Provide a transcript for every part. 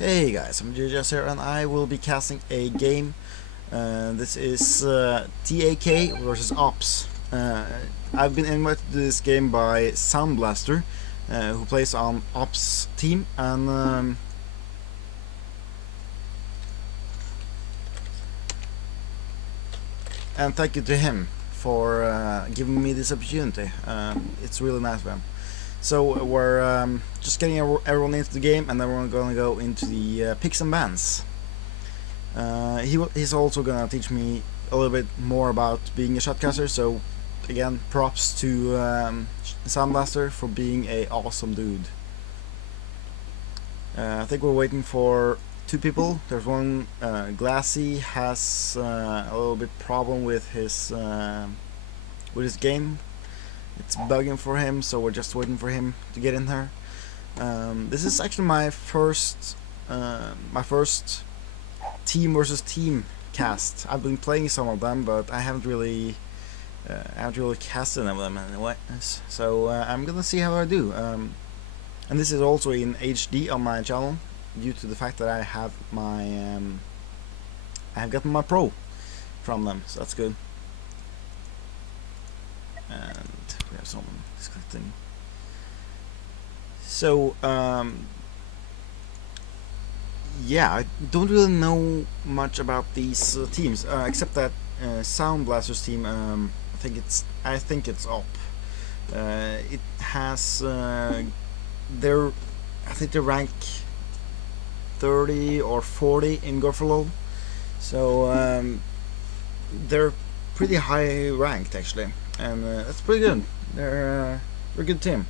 Hey guys, I'm JJS here and I will be casting a game. This is TAK versus Ops. I've been invited to this game by Soundblaster, who plays on Ops team, and thank you to him for giving me this opportunity. It's really nice of him. So we're just getting everyone into the game, and then we're gonna go into the picks and bans. He's also gonna teach me a little bit more about being a shotcaster. So again, props to Soundblaster for being a awesome dude. I think we're waiting for two people. There's one. Glassy has a little bit problem with his game. It's bugging for him, so we're just waiting for him to get in there. This is actually my first team versus team cast. I've been playing some of them, but I haven't really casted any of them anyway. So I'm gonna see how I do. And this is also in HD on my channel, due to the fact that I have my I have gotten my pro from them, so that's good. And we have someone disconnecting. So yeah, I don't really know much about these teams, except that Soundblaster's team. I think it's up. It has I think they rank 30 or 40 in GO4LoL, so they're pretty high ranked actually, and that's pretty good. They're a good team.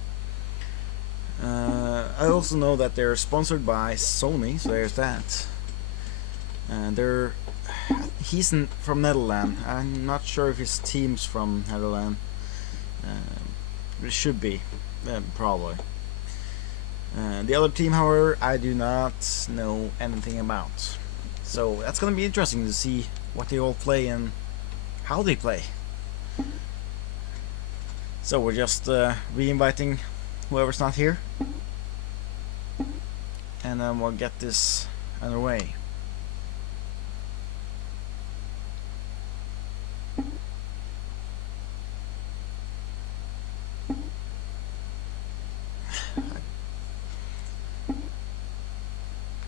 I also know that they're sponsored by Sony, so there's that. He's from Netherlands. I'm not sure if his team's from Netherlands. It should be, probably. The other team, however, I do not know anything about. So that's gonna be interesting to see what they all play and how they play. So we're just re-inviting whoever's not here, and then we'll get this underway.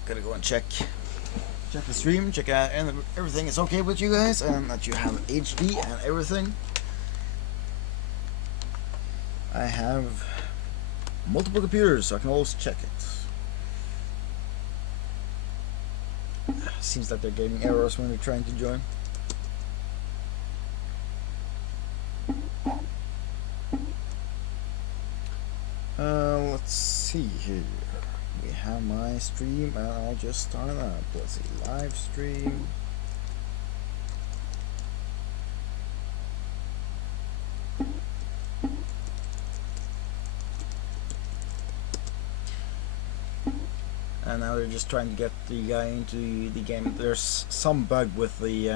Gotta go and check the stream, check out and everything is okay with you guys, and that you have HD and everything. I have multiple computers, so I can always check it. Seems like they're getting errors when they're trying to join. Let's see here. We have my stream, and I'll just start it up. Let's see, live stream. And now they're just trying to get the guy into the game. There's some bug with the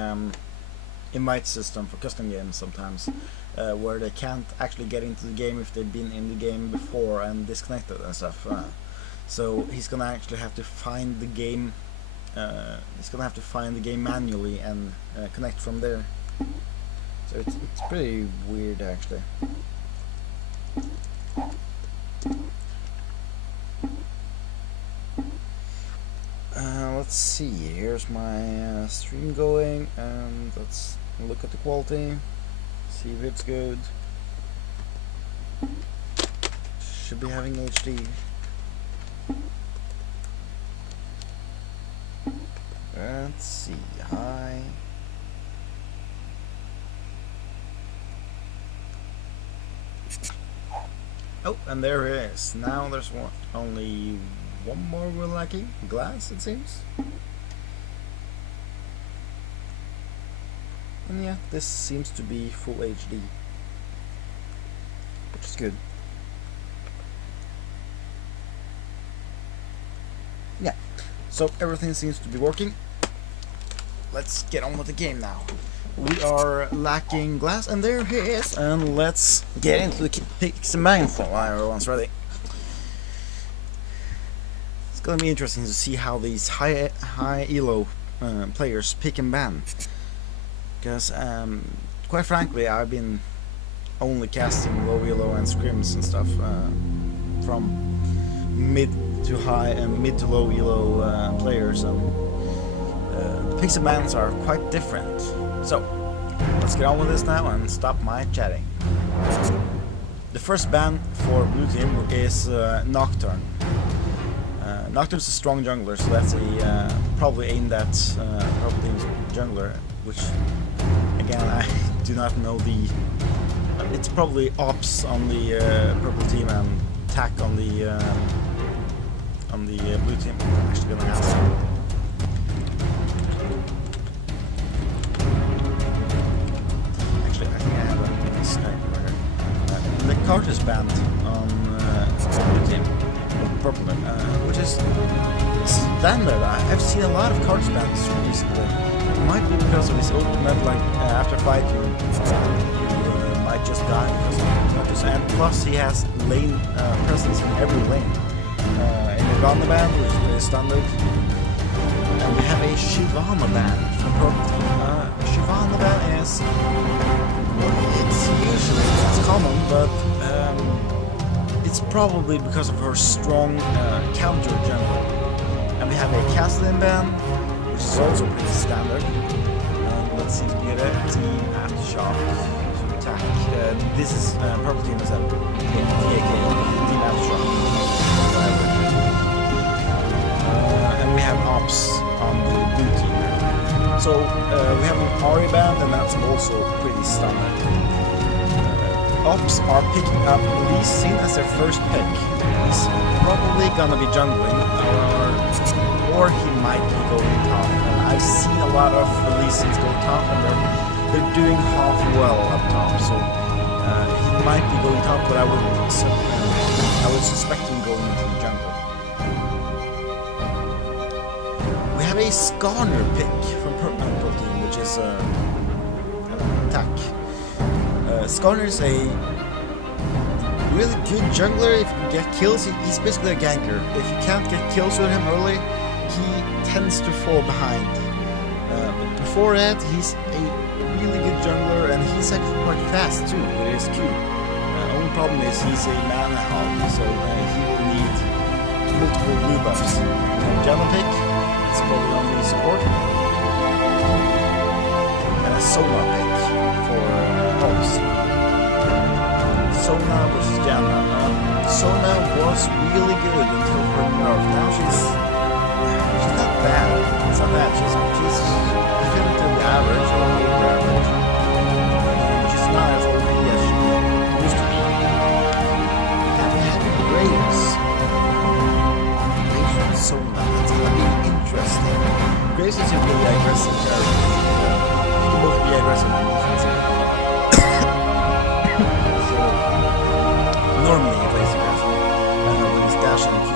invite system for custom games sometimes, where they can't actually get into the game if they've been in the game before and disconnected and stuff. So he's gonna actually have to find the game. He's gonna have to find the game manually and connect from there. So it's pretty weird actually. Let's see, here's my stream going, and let's look at the quality, see if it's good. Should be having HD. Let's see, hi. Oh, and there it is. Now there's only one more we're lacking. Glass, it seems. And yeah, this seems to be full HD, which is good. Yeah, so everything seems to be working. Let's get on with the game now. We are lacking Glass, and there he is, and let's get into the picks and bans while everyone's ready. gonna be interesting to see how these high elo players pick and ban. Because quite frankly, I've been only casting low elo and scrims and stuff from mid to high and mid to low elo players, and the picks and bans are quite different. So let's get on with this now and stop my chatting. The first ban for blue team is Nocturne. Nocturne's a strong jungler, so that's a probably aimed at purple team's jungler, which again I do not know the. It's probably ops on the purple team and attack on the blue team. I'm actually gonna ask. Actually, I think I have a sniper here. The card is banned on blue team, purple, which is standard. I've seen a lot of cards banned recently. It might be because of his ultimate, like after fighting. Just die because of touches, and plus he has lane presence in every lane. In the Ghana band, which is pretty standard, and we have a Shyvana band from purple. Shyvana band is, it's common, but it's probably because of her strong counter jungle. And we have a Castlin band, which is also pretty standard. Let's see, we get a team aftershock. This is purple team is a TAK team aftershock, and we have ops on the blue team. So we have an Ari band, and that's also pretty standard. Ops are picking up Lee Sin as their first pick. He's probably gonna be jungling, or he might be going top. And I've seen a lot of Lee Sins go top, and they're doing half well up top, so he might be going top, but I would suspect him going into the jungle. We have a Skarner pick from purple team, which is an attack. Skarner is a really good jungler. If you get kills, he's basically a ganker. If you can't get kills with him early, he tends to fall behind. But before that, he's a really good jungler, and he's actually quite fast too with his Q. Only problem is he's a mana hog, so he will need multiple blue buffs. Jello pick, it's probably only support, and a Sona pick for hogs. Sona versus Janna. Sona was really good until her nerf. Now she's not bad. It's not bad. She's definitively average or over average. She's not as OP as she used to be. And we have Graves. Graves from Sona. That's gonna be interesting. Graves is a really aggressive character. She can both be aggressive and defensive. So normally he plays aggressive with his dash and Q.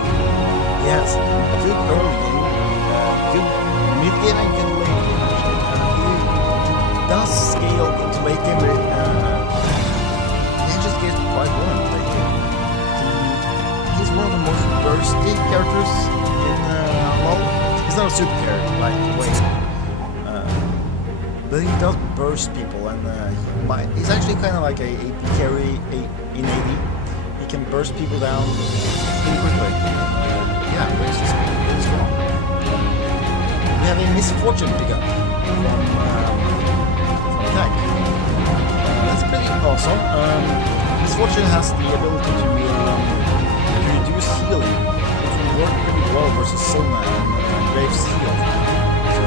He has good early game, good mid game, and good late game. He does scale into late game, but he just gets quite well in late game. He's one of the most bursty characters in LoL. He's not a super character like Wayne, but he does burst people, and he's actually kind of like a AP carry in AD. He can burst people down pretty quickly. Yeah, Graves is pretty strong. We have a Misfortune pickup from Tech. That's pretty awesome. Misfortune has the ability to reduce healing, which will work pretty well versus Sona and Graves' heal. So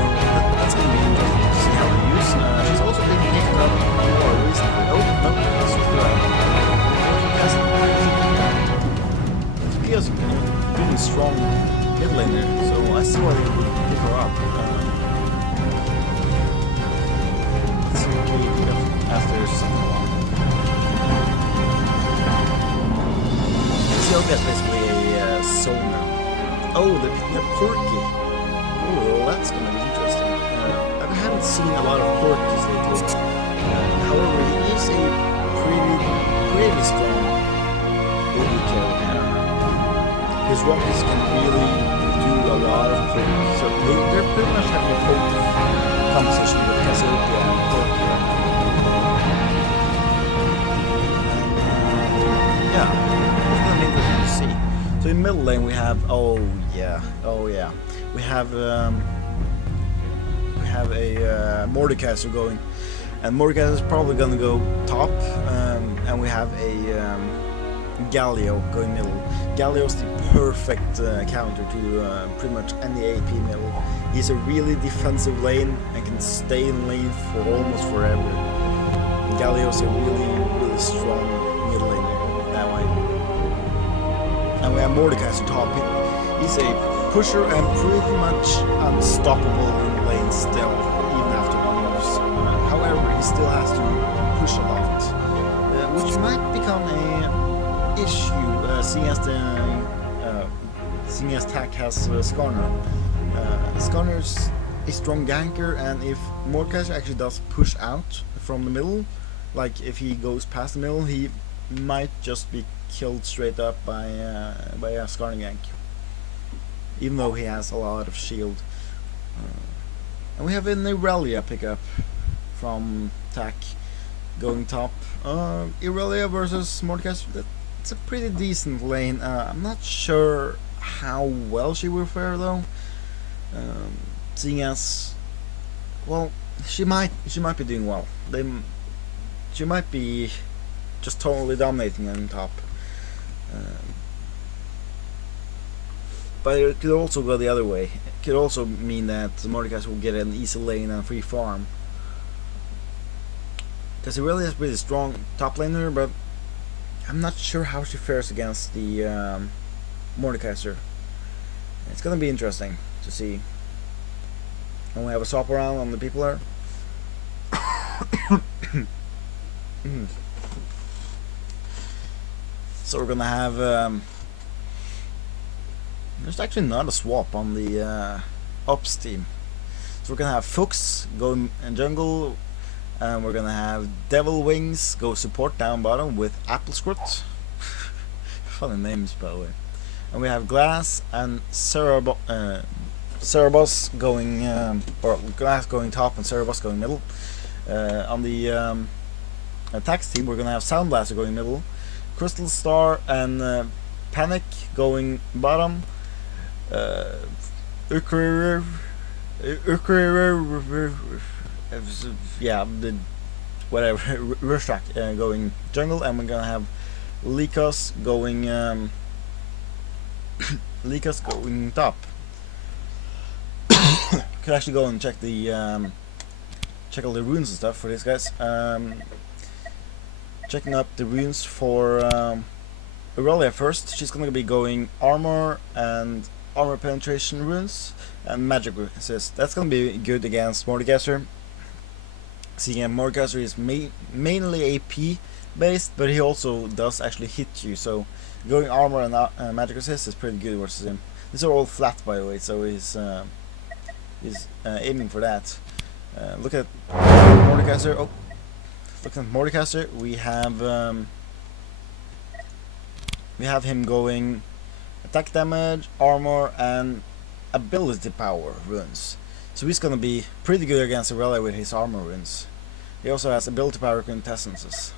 that's going to be interesting to see how they use. She's also been picked up more recently. Oh, no, that's He has a really strong mid laner, so I see why they would pick her up. Let's see what we pick up after something along. Ethiopia is basically a Sona. Oh, they're picking up Porky. Oh, well, that's going to be interesting. I haven't seen a lot of Porkies lately. However, he is a pretty strong Porky carry. His rockets can really middle lane we have, oh yeah, we have a Mordekaiser going, and Mordekaiser is probably gonna go top, and we have a Galio going middle. Galio's the perfect counter to pretty much any AP middle. He's a really defensive lane and can stay in lane for almost forever. Galio's a really strong middle laner that way. And we have Mordekaiser top. He's a pusher and pretty much unstoppable in lane still, even after moves. However, he still has to push a lot, which might become a issue, seeing as Tack has Skarner. Skarner's a strong ganker, and if Mordekaiser actually does push out from the middle, like if he goes past the middle, he might just be killed straight up by a Skarner gank, even though he has a lot of shield. And we have an Irelia pickup from Tack going top. Irelia versus Mordekaiser. It's a pretty decent lane. I'm not sure how well she will fare though, seeing as, well, she might be doing well. She might be just totally dominating on top, but it could also go the other way. It could also mean that Mordekaiser will get an easy lane and free farm, because Irelia is pretty strong top laner, but I'm not sure how she fares against the Mordekaiser. It's gonna be interesting to see. And we have a swap around on the people there. So we're gonna have there's actually not a swap on the ops team. So we're gonna have Fuchs go in jungle, and we're gonna have Devil Wings go support down bottom with Applescrut. Funny names, by the way. And we have Glass and Cerebos going, or Glass going top and Cerebos going middle. On the attacks team, we're gonna have Soundblaster going middle, Crystal Star and Panic going bottom. Yeah, the whatever Rurshak going jungle, and we're gonna have Likos going Likos going top. Could actually go and check the check all the runes and stuff for these guys. Checking up the runes for Irelia first. She's gonna be going armor and armor penetration runes and magic resist. That's gonna be good against Mordekaiser. Seeing Mordekaiser is mainly AP based, but he also does actually hit you, so going armor and magic resist is pretty good versus him. These are all flat, by the way, so he's aiming for that. Look at Mordekaiser. Oh, look at Mordekaiser. We have him going attack damage, armor, and ability power runes. So he's gonna be pretty good against Irelia with his armor runes. He also has ability power quintessences.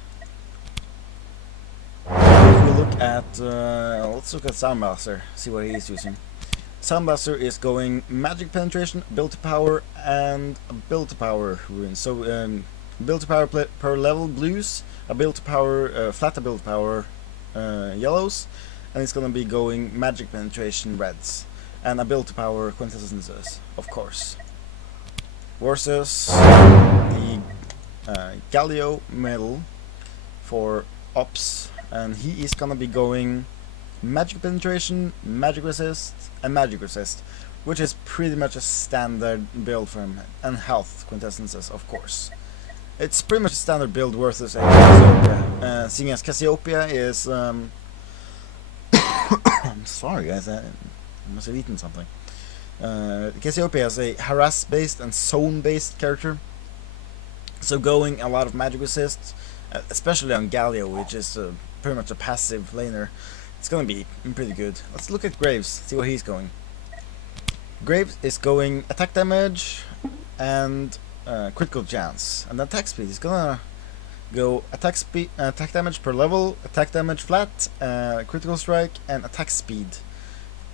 If we look at, let's look at Soundblaster, see what he's using. Soundblaster is going magic penetration, ability power, and ability power runes. So ability power per level blues, ability power, flat ability power yellows, and it's gonna be going magic penetration reds, and ability power quintessences, of course. Versus the Galio middle for ops, and he is gonna be going magic penetration, magic resist, and magic resist, which is pretty much a standard build for him, and health quintessences, of course. It's pretty much a standard build versus a Cassiopeia. Seeing as Cassiopeia is I'm sorry guys, I must have eaten something. Cassiopeia is a harass based and zone based character, so going a lot of magic resist, especially on Galio, which is pretty much a passive laner, it's gonna be pretty good. Let's look at Graves, see what he's going. Graves is going attack damage and critical chance, and attack speed. He's gonna go attack speed, attack damage per level, attack damage flat, critical strike, and attack speed.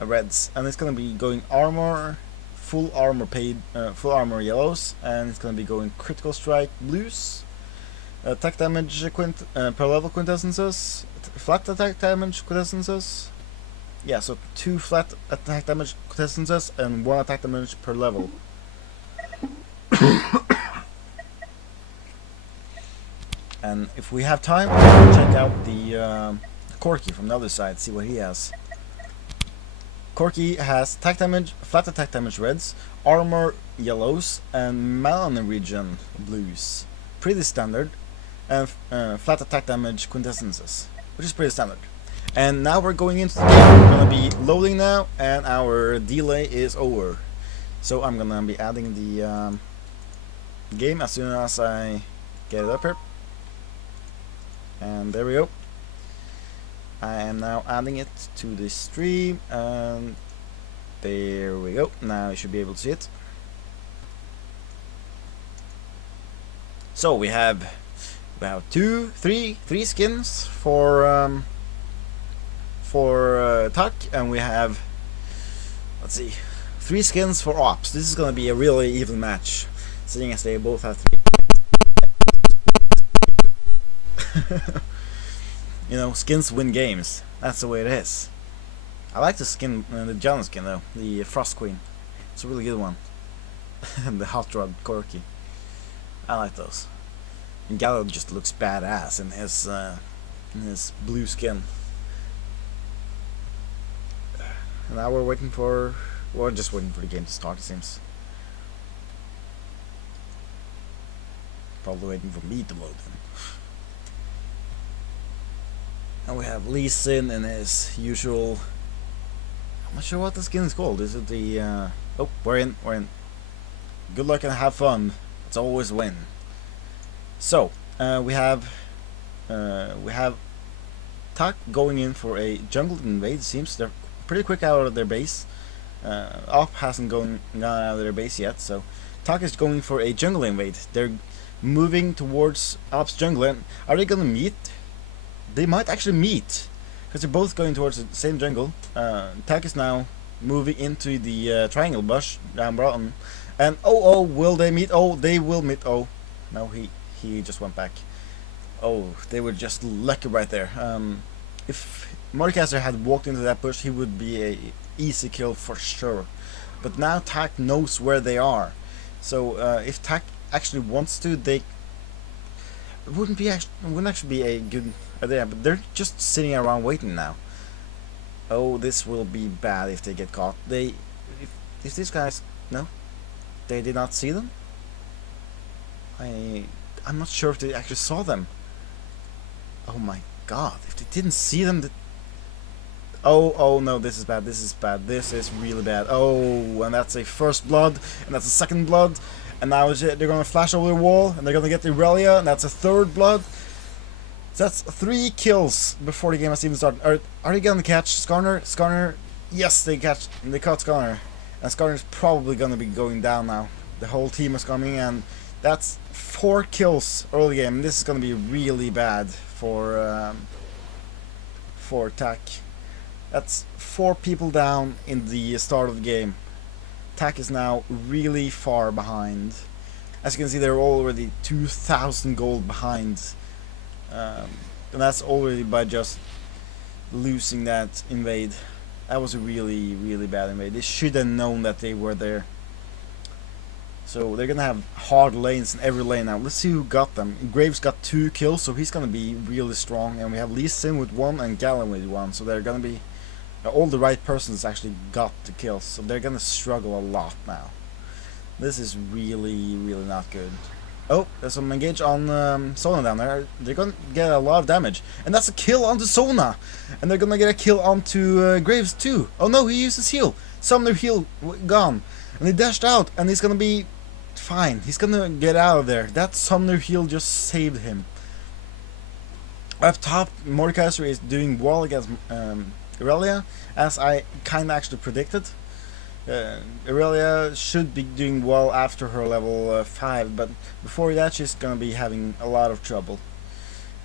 reds, and it's gonna be going armor, full armor yellows, and it's gonna be going critical strike blues, attack damage per level quintessences, flat attack damage quintessences. Yeah, so 2 flat attack damage quintessences and 1 attack damage per level. And if we have time, we'll check out the Corky from the other side, see what he has. Corky has attack damage, flat attack damage reds, armor yellows, and Melon region blues. Pretty standard. And flat attack damage quintessences, which is pretty standard. And now we're going into the game. We're gonna be loading now, and our delay is over. So I'm gonna be adding the game as soon as I get it up here. And there we go. I am now adding it to the stream, and there we go. Now you should be able to see it. So we have three skins for Tuck, and we have, let's see, 3 skins for Ops. This is gonna be a really even match, seeing as they both have 3. You know, skins win games. That's the way it is. I like the skin, the John skin though, the Frost Queen. It's a really good one. And the Hot Rod Corky. I like those. And Gallo just looks badass in his blue skin. And now we're waiting for, just waiting for the game to start, it seems. Probably waiting for me to load in. And we have Lee Sin in his usual, I'm not sure what the skin is called. Is it the oh, we're in. Good luck and have fun. It's always win. So we have Tak going in for a jungle invade. Seems they're pretty quick out of their base. Op hasn't gone out of their base yet, so Tak is going for a jungle invade. They're moving towards Op's jungle. And are they gonna meet? They might actually meet, because they're both going towards the same jungle. Tak is now moving into the triangle bush down bottom, and will they meet? Oh, they will meet. Oh, no, he just went back. Oh, they were just lucky right there. If Mordekaiser had walked into that bush, he would be a easy kill for sure. But now Tak knows where they are, so if Tak actually wants to, it wouldn't actually be a good idea. But they're just sitting around waiting now. Oh, this will be bad if they get caught. If these guys, no, they did not see them. I'm not sure if they actually saw them. Oh my god, if they didn't see them, oh no, this is bad, this is really bad. Oh, and that's a first blood, and that's a second blood, and now they're gonna flash over the wall, and they're gonna get the Aurelia, and that's a third blood. So that's 3 kills before the game has even started. Are they gonna catch Skarner? Yes, they caught Skarner, and Skarner's probably gonna be going down now. The whole team is coming, and that's 4 kills early game. This is gonna be really bad for Tak. That's 4 people down in the start of the game. Tak is now really far behind. As you can see, they're already 2,000 gold behind, and that's already by just losing that invade. That was a really, really bad invade. They should have known that they were there. So they're gonna have hard lanes in every lane now. Let's see who got them. Graves got 2 kills, so he's gonna be really strong. And we have Lee Sin with 1 and Galen with 1. So they're gonna be all the right persons actually got the kills. So they're gonna struggle a lot now. This is really, really not good. Oh, there's some engage on Sona down there. They're gonna get a lot of damage, and that's a kill onto Sona. And they're gonna get a kill onto Graves too. Oh no, he used his heal. Summoner heal gone, and he dashed out, and he's gonna be fine. He's gonna get out of there. That Summoner heal just saved him. Up top, Mordekaiser is doing well against Aurelia, as I kinda actually predicted. Aurelia should be doing well after her level 5, but before that she's gonna be having a lot of trouble.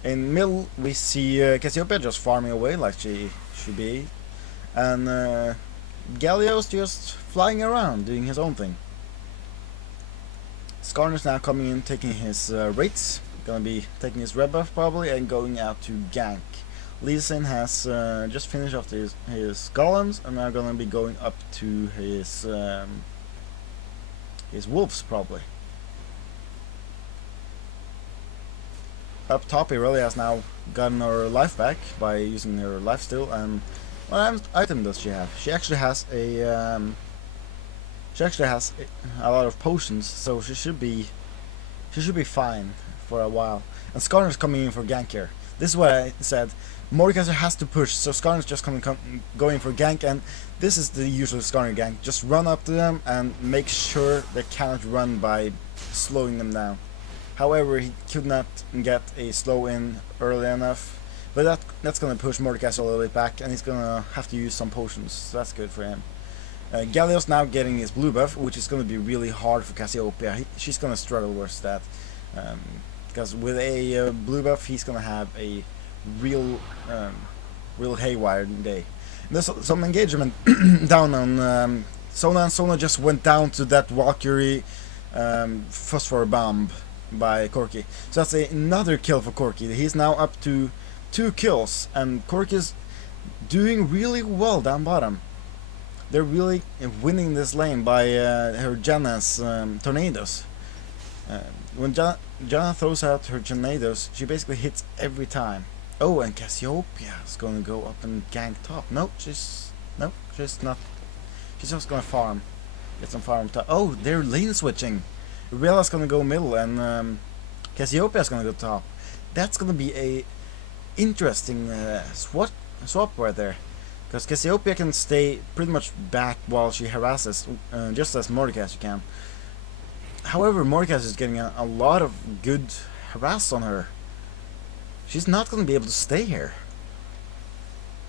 In middle we see Cassiopeia just farming away like she should be, and Galio's just flying around, doing his own thing. Skarner's now coming in, taking his rates. Gonna be taking his red buff probably, and going out to gank. Lee Sin has just finished off his golems, and now gonna be going up to his wolves probably. Up top, Irelia has now gotten her life back by using her life steal. And what item does she have? She actually has a lot of potions, so she should be fine for a while. And Skarner's coming in for gank here. This is what I said. Mordekaiser has to push, so Skarner's just going for gank, and this is the usual Skarner gank. Just run up to them and make sure they cannot run by slowing them down. However, he could not get a slow in early enough, but that's gonna push Mordekaiser a little bit back, and he's gonna have to use some potions, so that's good for him. Galio's now getting his blue buff, which is gonna be really hard for Cassiopeia. She's gonna struggle with that, because with a blue buff, he's gonna have a real haywire day. And there's some engagement down on Sona, and Sona just went down to that Valkyrie phosphor bomb by Corki. So that's another kill for Corki. He's now up to 2 kills, and Corki's doing really well down bottom. They're really winning this lane by her Janna's tornadoes. When Janna throws out her tornadoes, she basically hits every time. Oh, and Cassiopeia is going to go up and gank top. No, she's not. She's just going to farm. Get some farm top. Oh, they're lane switching. Irelia's going to go middle, and Cassiopeia's going to go top. That's going to be a interesting swap right there. Because Cassiopeia can stay pretty much back while she harasses, just as Mordekaiser can. However, Mordekaiser is getting a lot of good harass on her. She's not going to be able to stay here.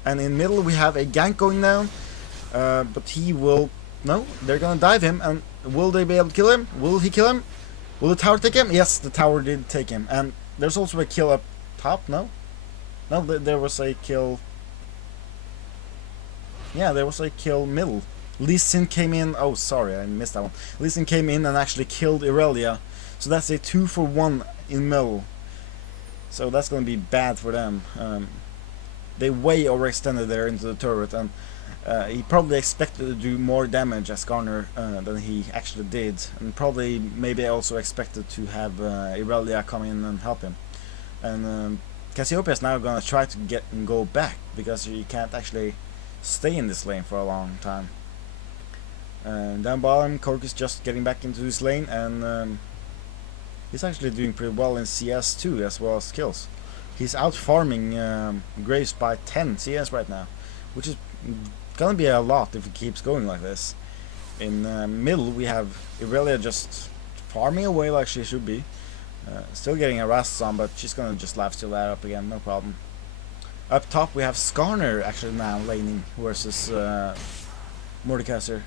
And in middle we have a gank going down, but he will... No, they're going to dive him, and will they be able to kill him? Will he kill him? Will the tower take him? Yes, the tower did take him. And there's also a kill up top, no? No, there was a kill... Yeah, there was a kill middle. Lee Sin came in... Oh, sorry, I missed that one. Lee Sin came in and actually killed Irelia. So that's a 2-for-1 in middle. So that's going to be bad for them. They way overextended there into the turret, and he probably expected to do more damage as Skarner than he actually did, and probably maybe also expected to have Irelia come in and help him. And Cassiopeia is now going to try to get and go back, because he can't actually stay in this lane for a long time. Down bottom, Cork is just getting back into his lane, and he's actually doing pretty well in CS too, as well as kills. He's out farming Graves by 10 CS right now, which is gonna be a lot if he keeps going like this. In middle we have Irelia just farming away like she should be. Still getting harassed on, but she's gonna just lifesteal that up again, no problem. Up top we have Skarner actually now laning versus Mordekaiser.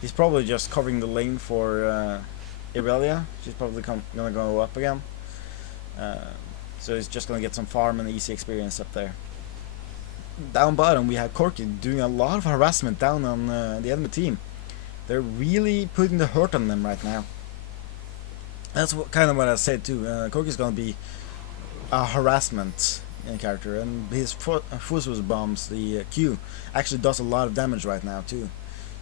He's probably just covering the lane for Irelia. She's probably gonna go up again. So he's just gonna get some farm and easy experience up there. Down bottom we have Corki doing a lot of harassment down on the enemy team. They're really putting the hurt on them right now. That's kind of what I said too. Corki's gonna be a harassment character, and his Fusus bombs, the Q, actually does a lot of damage right now too.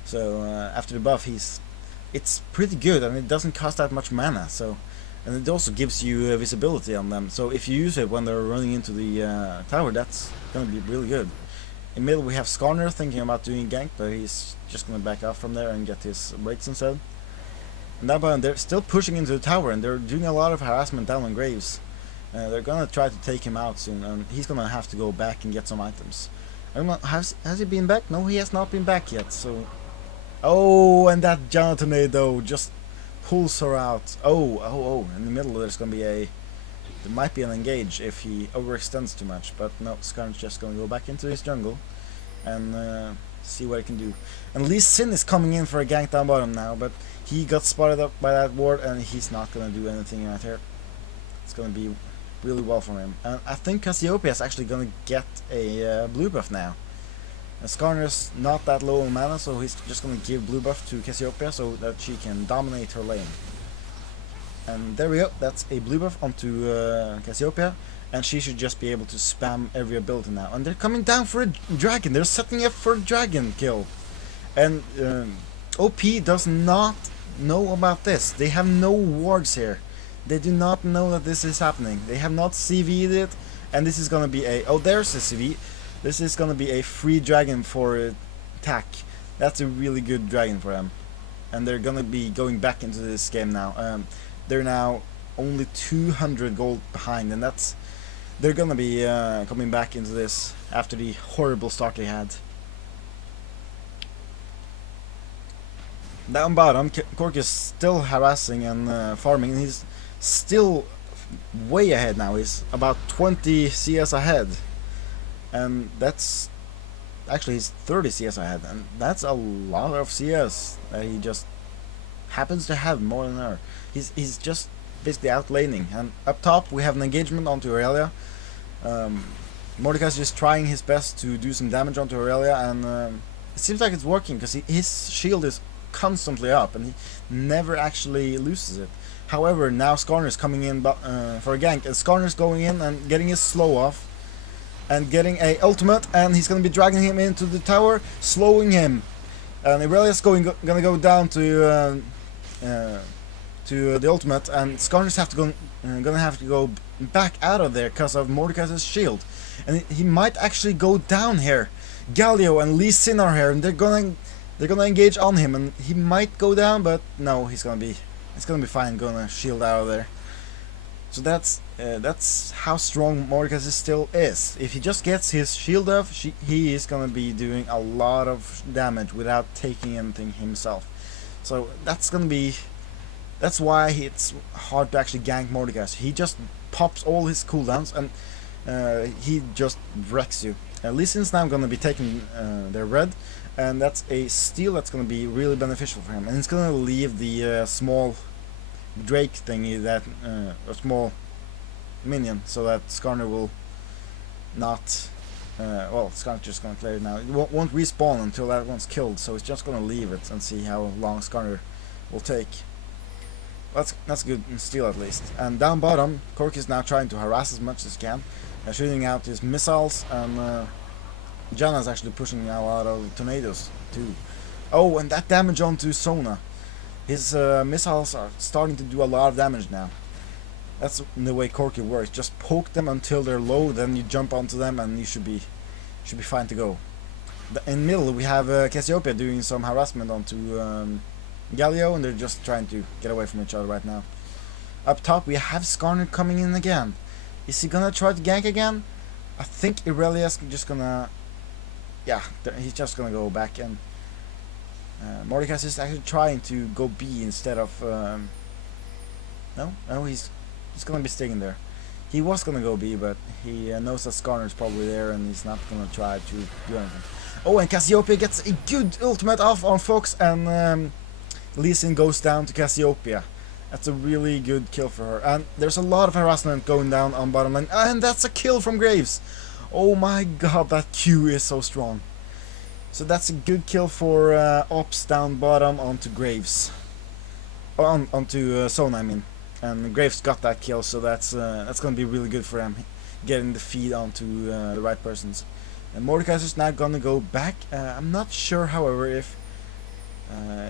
So after the buff, it's pretty good, and it doesn't cost that much mana. So, and it also gives you visibility on them. So if you use it when they're running into the tower, that's gonna be really good. In middle we have Skarner thinking about doing gank, but he's just gonna back off from there and get his rates instead. And that button, they're still pushing into the tower, and they're doing a lot of harassment down on Graves. They're gonna try to take him out soon, and he's gonna have to go back and get some items. I don't know, has he been back? No, he has not been back yet. So, oh, and that Janna tornado just pulls her out. Oh! In the middle, there's gonna be there might be an engage if he overextends too much, but no, Skarner's just gonna go back into his jungle and see what he can do. And Lee Sin is coming in for a gank down bottom now, but he got spotted up by that ward, and he's not gonna do anything right here. It's gonna be really well for him. And I think Cassiopeia is actually gonna get a blue buff now. Skarner's not that low on mana, so he's just gonna give blue buff to Cassiopeia so that she can dominate her lane. And there we go, that's a blue buff onto Cassiopeia, and she should just be able to spam every ability now. And they're coming down for a dragon, they're setting up for a dragon kill. And OP does not know about this. They have no wards here. They do not know that this is happening. They have not CV'd it, and this is gonna be a... Oh, there's a CV. This is gonna be a free dragon for attack. That's a really good dragon for them. And they're gonna be going back into this game now. They're now only 200 gold behind, and that's... They're gonna be coming back into this after the horrible start they had. Down bottom, Cork is still harassing and farming, and he's still way ahead now. He's about 20 CS ahead, and that's actually he's 30 CS ahead, and that's a lot of CS that he just happens to have more than her. He's just basically outlaning. And up top we have an engagement onto Aurelia. Mordecai's just trying his best to do some damage onto Aurelia, and it seems like it's working because his shield is constantly up and he never actually loses it. However, now Skarner's coming in for a gank, and Skarner's going in and getting his slow off and getting a ultimate, and he's going to be dragging him into the tower, slowing him. And Aurelia's gonna go down to the ultimate, and Skarner's gonna have to go back out of there because of Mordekaiser's shield, and he might actually go down here. Galio and Lee Sin are here, and they're gonna engage on him, and he might go down, but no, it's gonna be fine. Gonna shield out of there. So that's how strong Mordekaiser still is. If he just gets his shield off, he is gonna be doing a lot of damage without taking anything himself. So that's why it's hard to actually gank Mordekaiser. He just pops all his cooldowns, and he just wrecks you. Lee Sin's now gonna be taking their red, and that's a steal that's gonna be really beneficial for him. And he's gonna leave the small Drake thingy, that a small minion, so that Skarner will not. Well, Skarner's just gonna clear it now. It won't respawn until that one's killed, so he's just gonna leave it and see how long Skarner will take. That's good steal at least. And down bottom, Cork is now trying to harass as much as he can, shooting out his missiles, and Janna's actually pushing out a lot of tornadoes too. Oh, and that damage onto Sona. His missiles are starting to do a lot of damage now. That's the way Corky works. Just poke them until they're low, then you jump onto them, and you should be fine to go. In middle, we have Cassiopeia doing some harassment onto Galio, and they're just trying to get away from each other right now. Up top, we have Skarner coming in again. Is he gonna try to gank again? I think Aurelia's just gonna... Yeah, he's just gonna go back, and Mordecai is actually trying to go B instead of... No, he's gonna be staying there. He was gonna go B, but he knows that Skarner's probably there, and he's not gonna try to do anything. Oh, and Cassiopeia gets a good ultimate off on Fox, and Lee Sin goes down to Cassiopeia. That's a really good kill for her. And there's a lot of harassment going down on bottom lane, and that's a kill from Graves. Oh my god, that Q is so strong. So that's a good kill for Ops down bottom onto Graves. Onto Sona, I mean. And Graves got that kill, so that's gonna be really good for him, getting the feed onto the right persons. And Mordekaiser's now gonna go back. I'm not sure, however, if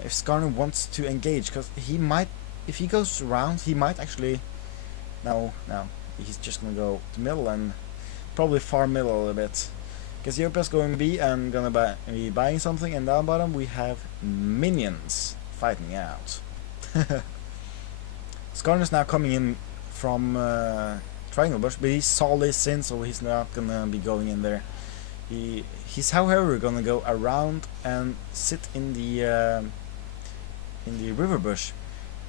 Skarner wants to engage, because he might, if he goes around, he might actually... No, he's just gonna go to middle and probably farm middle a little bit. Cassiopeia's going B and gonna be buying something, and down bottom we have minions fighting out. Skarner's now coming in from Triangle Bush, but he saw Lee Sin, so he's not gonna be going in there. He's however gonna go around and sit in the river bush.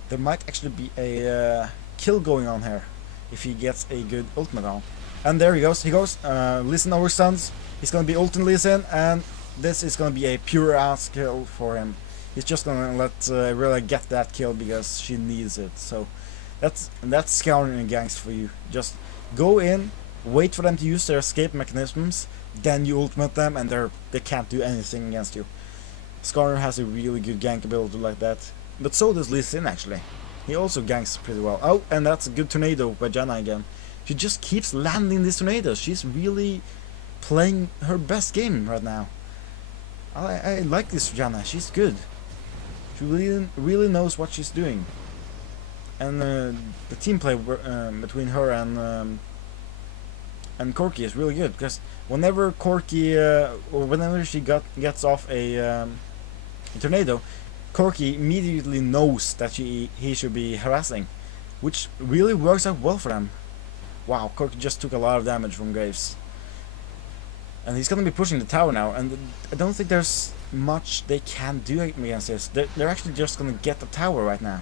There might actually be a kill going on here if he gets a good ultimate on. And there he goes. Listen overstuns. He's gonna be ulting Lee Sin, and this is gonna be a pure ass kill for him. He's just gonna let Aurelia get that kill because she needs it. So that's scouting and ganks for you. Just go in, wait for them to use their escape mechanisms, then you ultimate them, and they can't do anything against you. Skarner has a really good gank ability like that, but so does Lee Sin actually. He also ganks pretty well. Oh, and that's a good tornado by Janna again. She just keeps landing these tornadoes. She's really playing her best game right now. I like this Janna. She's good. She really knows what she's doing. And the team play between her and Corki is really good, because whenever Corki or whenever she gets off a tornado, Corki immediately knows that he should be harassing, which really works out well for them. Wow, Corki just took a lot of damage from Graves. And he's gonna be pushing the tower now, and I don't think there's much they can do against this. They're actually just gonna get the tower right now.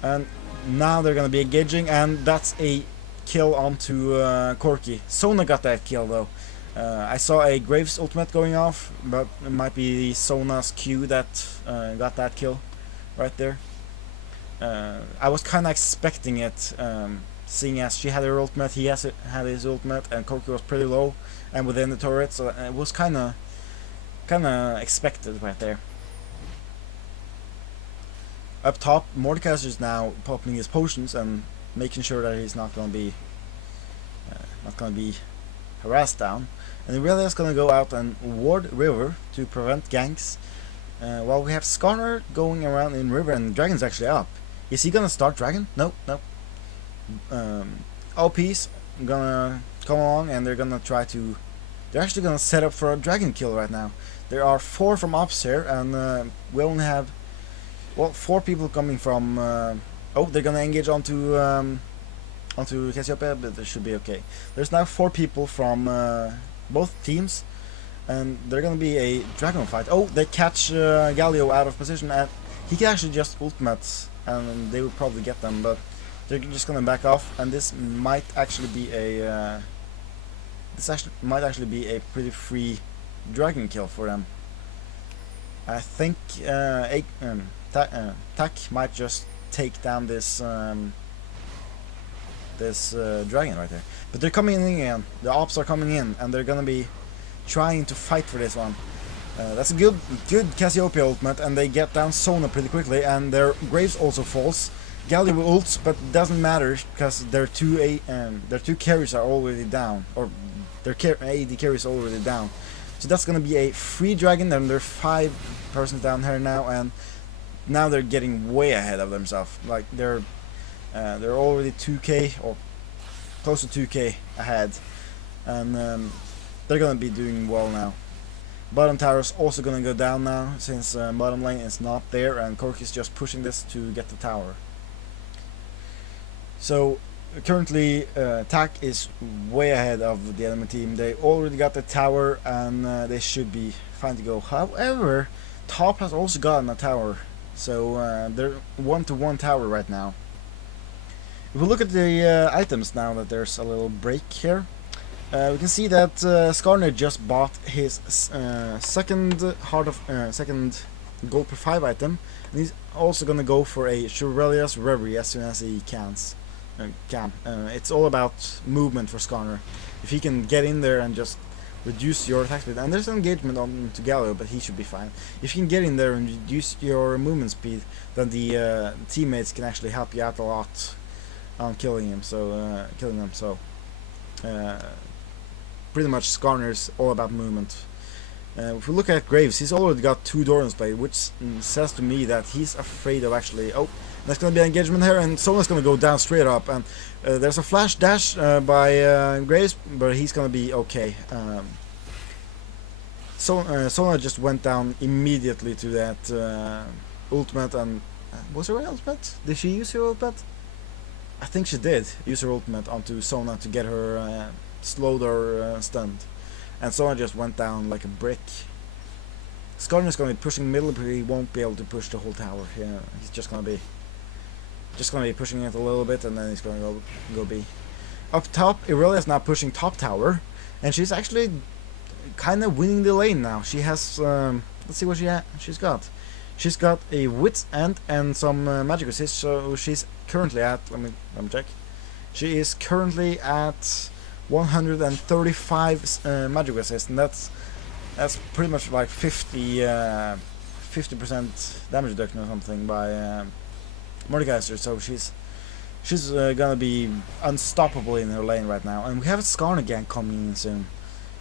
And now they're gonna be engaging, and that's a kill onto Corki. Sona got that kill though. I saw a Graves ultimate going off, but it might be Sona's Q that got that kill right there. I was kinda expecting it, seeing as she had her ultimate, he had his ultimate, and Corki was pretty low and within the turret, so it was kinda expected right there. Up top, Mordekaiser is now popping his potions and making sure that he's not gonna be harassed down. And Irelia is gonna go out and ward river to prevent ganks. While we have Skarner going around in river, and Dragon's actually up. Is he gonna start Dragon? No. OP's gonna come along, and they're gonna try to. They're actually gonna set up for a Dragon kill right now. There are 4 from ops here, and we only have 4 people coming from. Oh, they're gonna engage onto Cassiopeia, but it should be okay. There's now 4 people from both teams, and they're gonna be a dragon fight. Oh, they catch Galio out of position, and he can actually just ultimate, and they will probably get them, but they're just gonna back off, and this might actually be a pretty free dragon kill for them. I think Tak might just take down this dragon right there. But they're coming in again. The ops are coming in, and they're gonna be trying to fight for this one. That's a good Cassiopeia ultimate, and they get down Sona pretty quickly, and their Graves also falls. Galio ults, but it doesn't matter because their two carries are already down, or their AD carries are already down. So that's gonna be a free dragon, and there are 5 persons down here now, and now they're getting way ahead of themselves. Like they're already 2k or close to 2k ahead, and they're gonna be doing well now. Bottom tower is also gonna go down now, since bottom lane is not there, and Corki is just pushing this to get the tower. So currently Tak is way ahead of the enemy team. They already got the tower, and they should be fine to go. However, top has also gotten a tower, so they're 1-to-1 tower right now. If we look at the items now, that there's a little break here, we can see that Skarner just bought his second gold per 5 item, and he's also gonna go for a Shurelia's Reverie as soon as he can. It's all about movement for Skarner. If he can get in there and just reduce your attack speed, and there's an engagement on to Galio, but he should be fine. If you can get in there and reduce your movement speed, then the teammates can actually help you out a lot on killing him. So pretty much Skarner's all about movement. If we look at Graves, he's already got 2 Doran's Blade, which says to me that he's afraid of actually. Oh, there's going to be an engagement here, and Sona's going to go down straight up, and there's a flash dash by Graves, but he's going to be okay. Sona just went down immediately to that ultimate, and was her ultimate? Did she use her ultimate? I think she did use her ultimate onto Sona to get her slowed or stunned, and Sona just went down like a brick. Skarner's going to be pushing middle, but he won't be able to push the whole tower. Yeah, he's just going to be pushing it a little bit, and then he's going to go B. Up top, Irelia is now pushing top tower, and she's actually kind of winning the lane now. She has let's see what she's got. She's got a wits and some magic resist, so she's currently at, let me check. She is currently at 135 magic resist, and that's pretty much like 50% damage reduction or something by Mordekaiser. So she's gonna be unstoppable in her lane right now, and we have a Skarner gank coming in soon.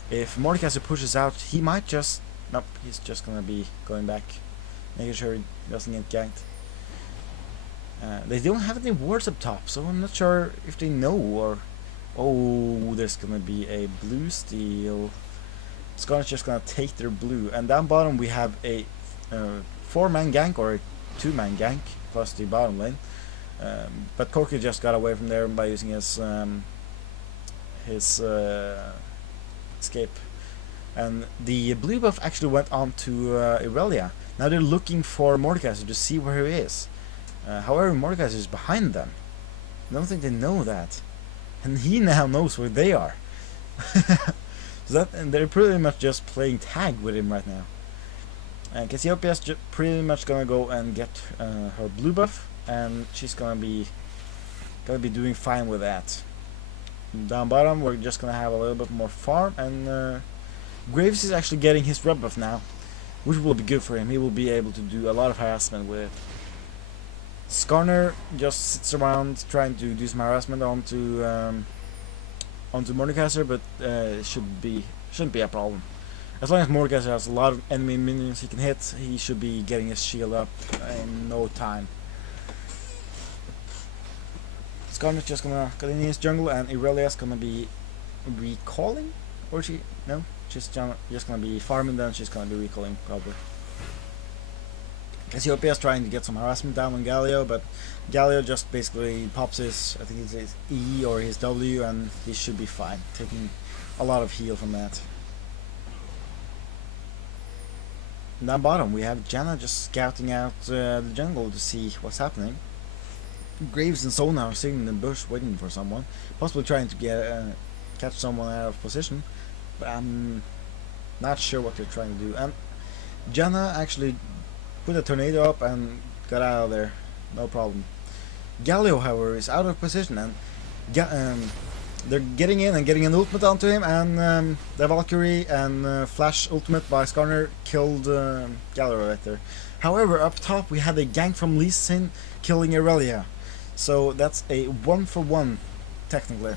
If Mordekaiser pushes out, he might just nope. He's just gonna be going back, making sure he doesn't get ganked. They don't have any wards up top, so I'm not sure if they know or... Oh, there's gonna be a blue steal. Skarner's just gonna take their blue, and down bottom we have a 4-man gank or a 2-man gank plus the bottom lane. But Corki just got away from there by using his escape. And the blue buff actually went on to Irelia. Now they're looking for Mordekaiser to see where he is. However, Mordekaiser is behind them. I don't think they know that. And he now knows where they are. And they're pretty much just playing tag with him right now. And Cassiopeia's pretty much gonna go and get her blue buff, and she's gonna be doing fine with that. Down bottom, we're just gonna have a little bit more farm, and Graves is actually getting his red buff now, which will be good for him. He will be able to do a lot of harassment with it. Skarner just sits around trying to do some harassment onto Mordekaiser, but it shouldn't be a problem. As long as Mordekaiser has a lot of enemy minions he can hit, he should be getting his shield up in no time. Skarner's just gonna get in his jungle, and Irelia's gonna be recalling, or no, she's just gonna be farming. Then she's gonna be recalling probably. Cassiopeia's trying to get some harassment down on Galio, but Galio just basically pops his, I think it's his E or his W, and he should be fine, taking a lot of heal from that. And down bottom we have Janna just scouting out the jungle to see what's happening. Graves and Sona are sitting in the bush waiting for someone, possibly trying to get catch someone out of position, but I'm not sure what they're trying to do. And Janna actually put a tornado up and got out of there, no problem. Galio, however, is out of position, and they're getting in and getting an ultimate onto him, and the Valkyrie and Flash ultimate by Skarner killed Galio right there. However, up top we had a gank from Lee Sin killing Irelia, so that's a 1-for-1 technically.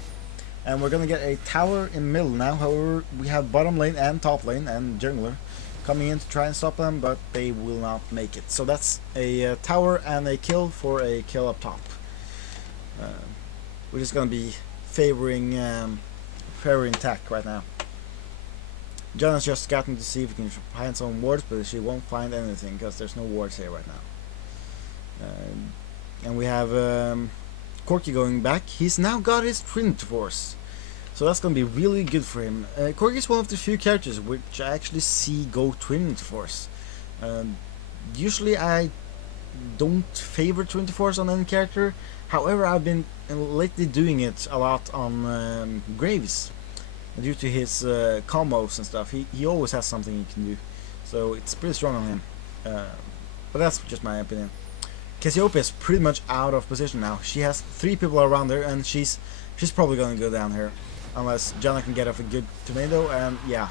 And we're gonna get a tower in middle now. However, we have bottom lane and top lane and jungler coming in to try and stop them, but they will not make it. So that's a tower and a kill for a kill up top. We're just gonna be favoring attack right now. Janna's just scouting to see if we can find some wards, but she won't find anything because there's no wards here right now. And we have Corki going back. He's now got his Trinity Force, so that's going to be really good for him. Corki is one of the few characters which I actually see go Trinity Force. Usually I don't favor Trinity Force on any character. However, I've been lately doing it a lot on Graves due to his combos and stuff. He always has something he can do, so it's pretty strong on him. But that's just my opinion. Cassiopeia is pretty much out of position now. She has 3 people around her, and she's probably going to go down here unless Janna can get off a good tornado. And yeah,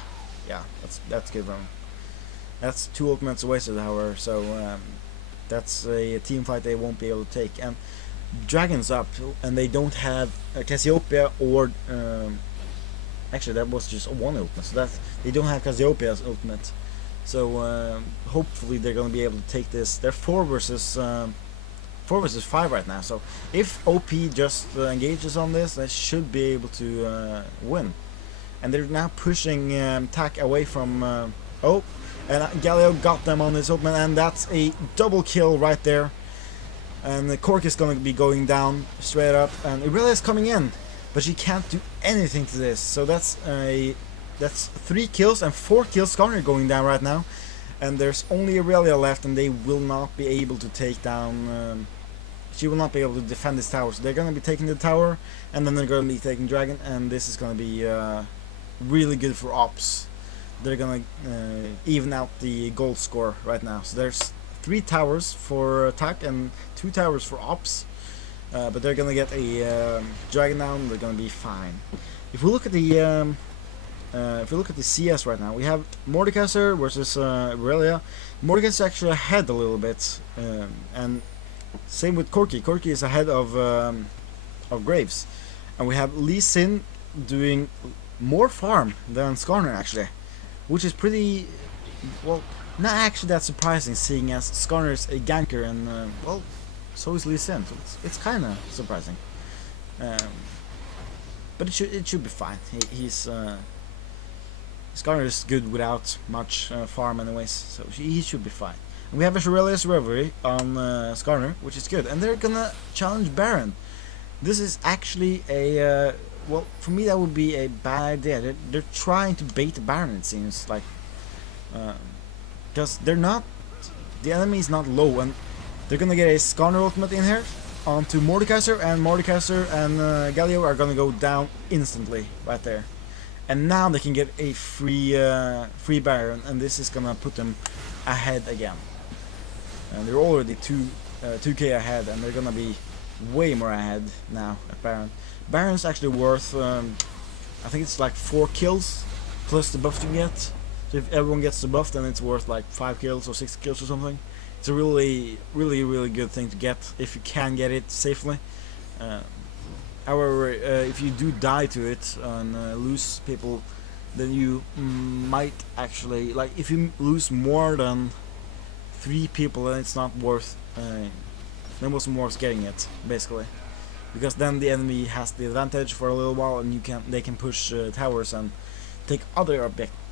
that's good from him. That's 2 ultimates wasted, however, so that's a team fight they won't be able to take. And Dragon's up, and they don't have Cassiopeia or actually that was just 1 ultimate, so they don't have Cassiopeia's ultimate. So hopefully they're going to be able to take this. They're 4 versus 5 right now. So if OP just engages on this, they should be able to win. And they're now pushing Tak away from. Oh, and Galio got them on his ultimate, and that's a double kill right there. And the Cork is going to be going down straight up, and Irelia is coming in, but she can't do anything to this. So that's 3 kills and 4 kills Skarner going down right now, and there's only Irelia left, and they will not be able to take down. She will not be able to defend this tower. So they're going to be taking the tower, and then they're going to be taking Dragon, and this is going to be really good for Ops. They're going to even out the gold score right now. So there's 3 towers for attack and 2 towers for Ops. but they're gonna get a dragon down. They're gonna be fine. If we look at the CS right now, we have Mordekaiser versus Aurelia. Mordekaiser actually ahead a little bit, and same with Corki. Corki is ahead of Graves, and we have Lee Sin doing more farm than Skarner actually, which is pretty well not actually that surprising, seeing as Skarner is a ganker and well, so is Lee Sin. So it's kind of surprising, but it should be fine. He's Skarner is good without much farm anyways, so he should be fine. And we have a Shurelius Reverie on Skarner, which is good, and they're gonna challenge Baron. This is actually a well, for me that would be a bad idea. They're trying to bait the Baron, it seems like, because the enemy is not low, and they're gonna get a Skarner ultimate in here onto Mordekaiser, and Mordekaiser and Galio are gonna go down instantly right there. And now they can get a free Baron, and this is gonna put them ahead again. And they're already 2k ahead, and they're gonna be way more ahead now at Baron. Baron's actually worth, I think it's like 4 kills plus the buff you get. So if everyone gets the buff, then it's worth like 5 kills or 6 kills or something. It's a really good thing to get if you can get it safely. However, if you do die to it and lose people, then you might actually, like, if you lose more than 3 people, then it's not worth. Then it wasn't worth getting it, basically, because then the enemy has the advantage for a little while, and they can push towers and take other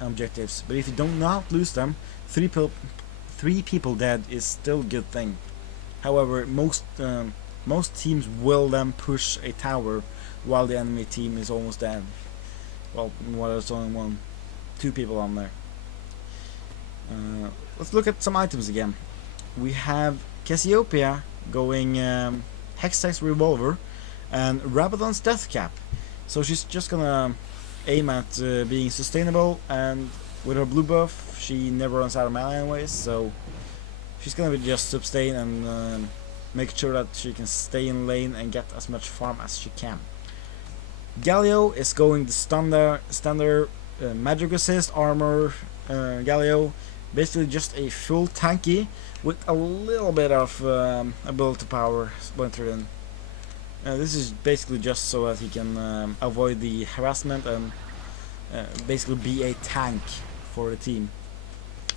objectives. But if you do not lose them, 3 people dead is still a good thing. However, most teams will then push a tower while the enemy team is almost dead. Well, there's only 2 people on there. Let's look at some items again. We have Cassiopeia going Hextech's Revolver and Rabadon's Death Cap. So she's just gonna aim at being sustainable, and with her blue buff she never runs out of mana anyways, so she's gonna be just sustain and make sure that she can stay in lane and get as much farm as she can. Galio is going the standard magic resist armor. Galio, basically just a full tanky with a little bit of ability power splintered in. This is basically just so that he can avoid the harassment and basically be a tank for the team.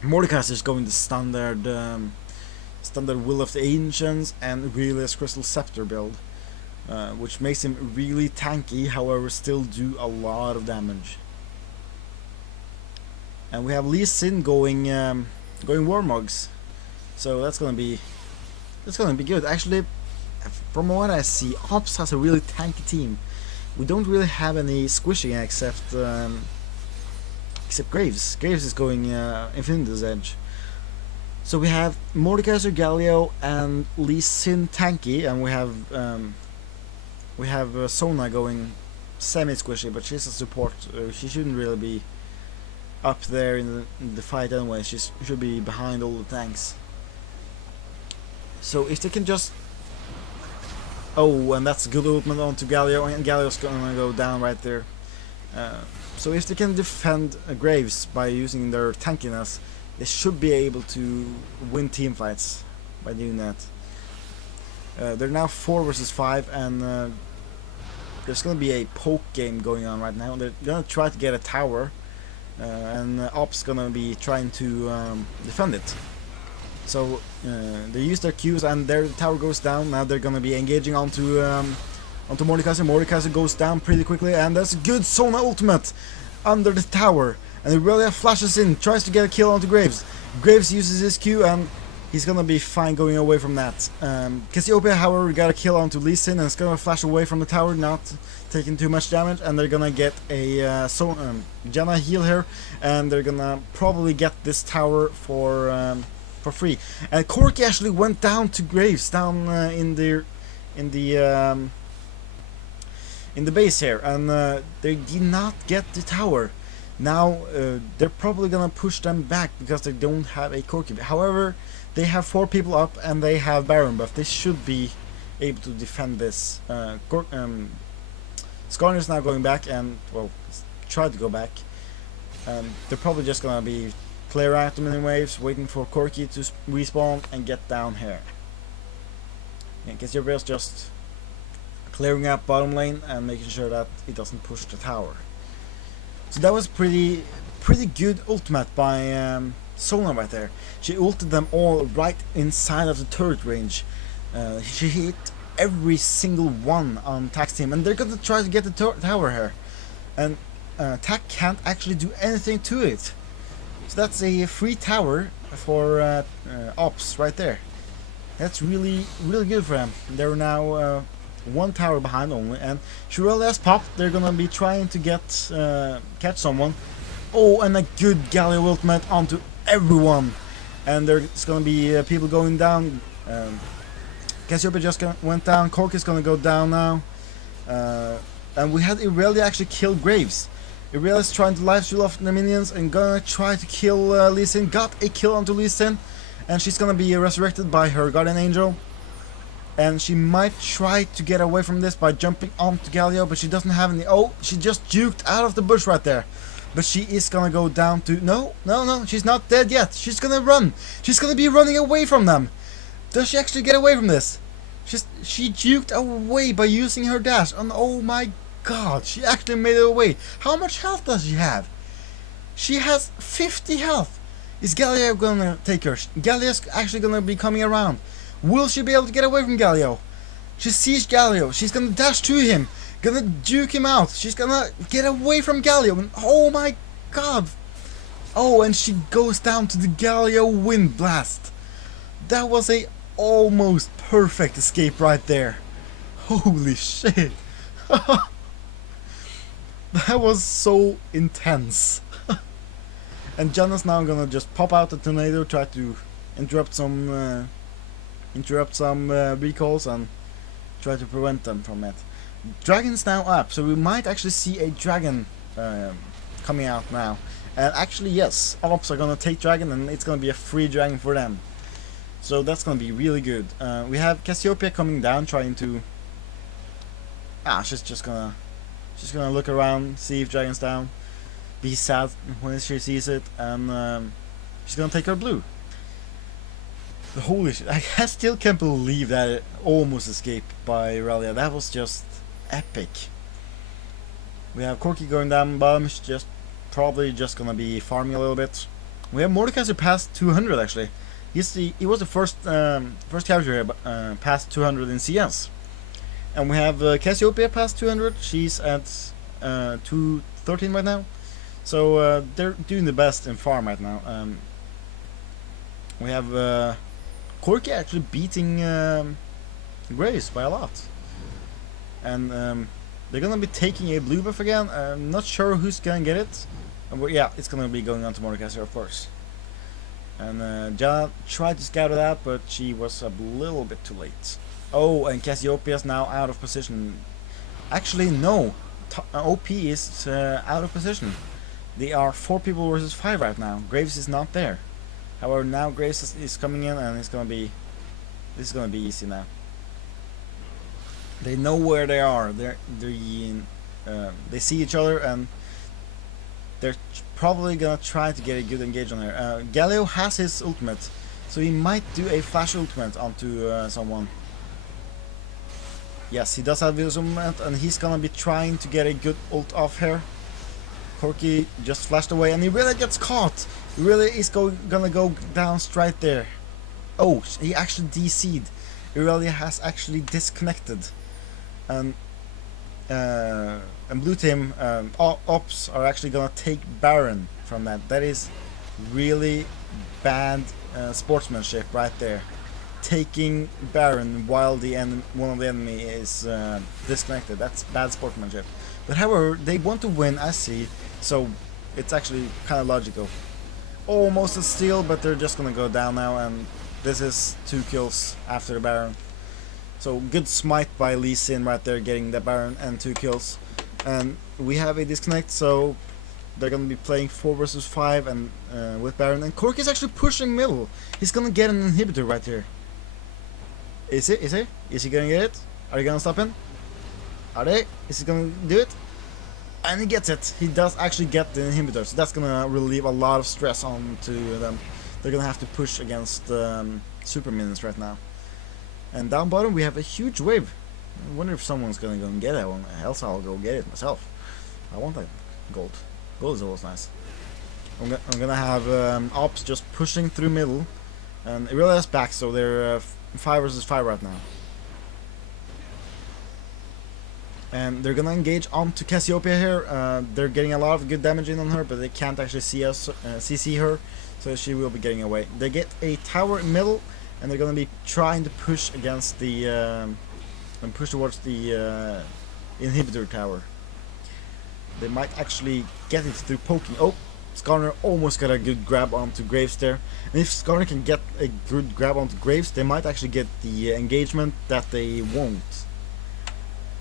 Mordekaiser is going the standard Will of the Ancients and Aurelius Crystal Scepter build, which makes him really tanky, however still do a lot of damage. And we have Lee Sin going Warmugs, so that's gonna be good. Actually, from what I see, Ops has a really tanky team. We don't really have any squishing except Graves. Graves is going Infinity's Edge. So we have Mordekaiser, Galio, and Lee Sin tanky, and we have Sona going semi-squishy, but she's a support. She shouldn't really be up there in the fight anyway. She should be behind all the tanks. So if they can just... Oh, and that's good ultimate onto Galio, and Galio's gonna go down right there. So if they can defend Graves by using their tankiness, they should be able to win team fights by doing that. They're now 4 versus 5, and there's gonna be a poke game going on right now. They're gonna try to get a tower, and Ops gonna be trying to defend it. So they use their Qs, and their tower goes down. Now they're gonna be engaging onto Mordekaiser. Mordekaiser goes down pretty quickly, and that's a good Sona ultimate under the tower. And Aurelia flashes in, tries to get a kill onto Graves. Graves uses his Q, and he's gonna be fine going away from that. Cassiopeia, however, got a kill onto Lee Sin, and it's gonna flash away from the tower, not taking too much damage. And they're gonna get a Janna heal here, and they're gonna probably get this tower for free. And Corki actually went down to Graves, down in the base here, and they did not get the tower. Now they're probably gonna push them back because they don't have a Corki. However, they have 4 people up and they have Baron buff. This should be able to defend this. Skarner is now going back and, well, tried to go back. They're probably just gonna be clear out the mini waves, waiting for Corki to respawn and get down here. And Cassiopeia's just clearing up bottom lane and making sure that it doesn't push the tower. So that was pretty good ultimate by Sona right there. She ulted them all right inside of the turret range. She hit every single one on Tack's team, and they're gonna try to get the tower here. And Tack can't actually do anything to it. So that's a free tower for Ops right there. That's really good for them. They're now one tower behind only, and Shirelle has popped. They're gonna be trying to get catch someone. Oh, and a good Galio ultimate onto everyone, and there's gonna be people going down. Cassiopeia just went down. Cork is gonna go down now, and we had Irelia actually kill Graves. Irelia is trying to live steal off the minions and gonna try to kill Lee Sin. Got a kill onto Lee Sin, and she's gonna be resurrected by her guardian angel. And she might try to get away from this by jumping onto Galio, but she doesn't have any. Oh, she just juked out of the bush right there. But she is gonna go down to... No, she's not dead yet. She's gonna run. She's gonna be running away from them. Does she actually get away from this? She juked away by using her dash. And oh my god, she actually made it away. How much health does she have? She has 50 health. Is Galio gonna take her? Galio's actually gonna be coming around. Will she be able to get away from Galio? She sees Galio. She's gonna dash to him. Gonna juke him out. She's gonna get away from Galio. And oh my god. Oh, and she goes down to the Galio wind blast. That was a almost perfect escape right there. Holy shit. That was so intense. And Janna's now gonna just pop out the tornado, try to interrupt some recalls and try to prevent them from it. Dragon's now up, so we might actually see a dragon coming out now. And actually, yes, Ops are gonna take dragon, and it's gonna be a free dragon for them. So that's gonna be really good. We have Cassiopeia coming down, trying to. She's gonna look around, see if dragon's down, be sad when she sees it, and she's gonna take her blue. Holy shit, I still can't believe that it almost escaped by Irelia. That was just epic. We have Corki going down bottom. She's probably just gonna be farming a little bit. We have Mordecai who passed 200 actually. He was the first character here past 200 in CS. And we have Cassiopeia past 200. She's at 213 right now. So they're doing the best in farm right now. We have Corki actually beating Grace by a lot. And they're gonna be taking a blue buff again. I'm not sure who's gonna get it. Yeah, it's gonna be going on to Mordecai, of course. And Janna tried to scout it out, but she was a little bit too late. Oh, and Cassiopeia's now out of position. Actually, no. OP is out of position. They are 4 people versus 5 right now. Graves is not there. However, now Graves is coming in, and this is gonna be easy now. They know where they are. They see each other, and they're probably gonna try to get a good engage on her. Galio has his ultimate, so he might do a flash ultimate onto someone. Yes, he does have his ultimate, and he's gonna be trying to get a good ult off here. Corki just flashed away, and he really gets caught. He really is gonna go down straight there. Oh, he actually DC'd. Irelia has actually disconnected. And blue team Ops are actually gonna take Baron from that. That is really bad sportsmanship right there. Taking Baron while one of the enemy is disconnected. That's bad sportsmanship. But however, they want to win, I see. So it's actually kind of logical. Almost a steal, but they're just gonna go down now, and this is 2 kills after the Baron. So good smite by Lee Sin right there, getting the Baron and 2 kills. And we have a disconnect, so they're gonna be playing 4 versus 5 and with Baron. And Cork is actually pushing middle. He's gonna get an inhibitor right here. Is he? Is he? Is he gonna get it? Are you gonna stop him? Are they? Is he gonna do it? And he gets it. He does actually get the inhibitor, so that's gonna relieve a lot of stress onto them. They're gonna have to push against super minions right now. And down bottom we have a huge wave. I wonder if someone's gonna go and get that one. Else I'll go get it myself. I want that gold. Gold is always nice. I'm gonna have ops just pushing through middle, and Irelia's back, so they're 5 versus 5 right now. And they're gonna engage onto Cassiopeia here. They're getting a lot of good damage in on her, but they can't actually see us, CC her, so she will be getting away. They get a tower in middle, and they're gonna be trying to push against the and push towards the inhibitor tower. They might actually get it through poking. Oh, Skarner almost got a good grab onto Graves there. And if Skarner can get a good grab onto Graves, they might actually get the engagement that they won't.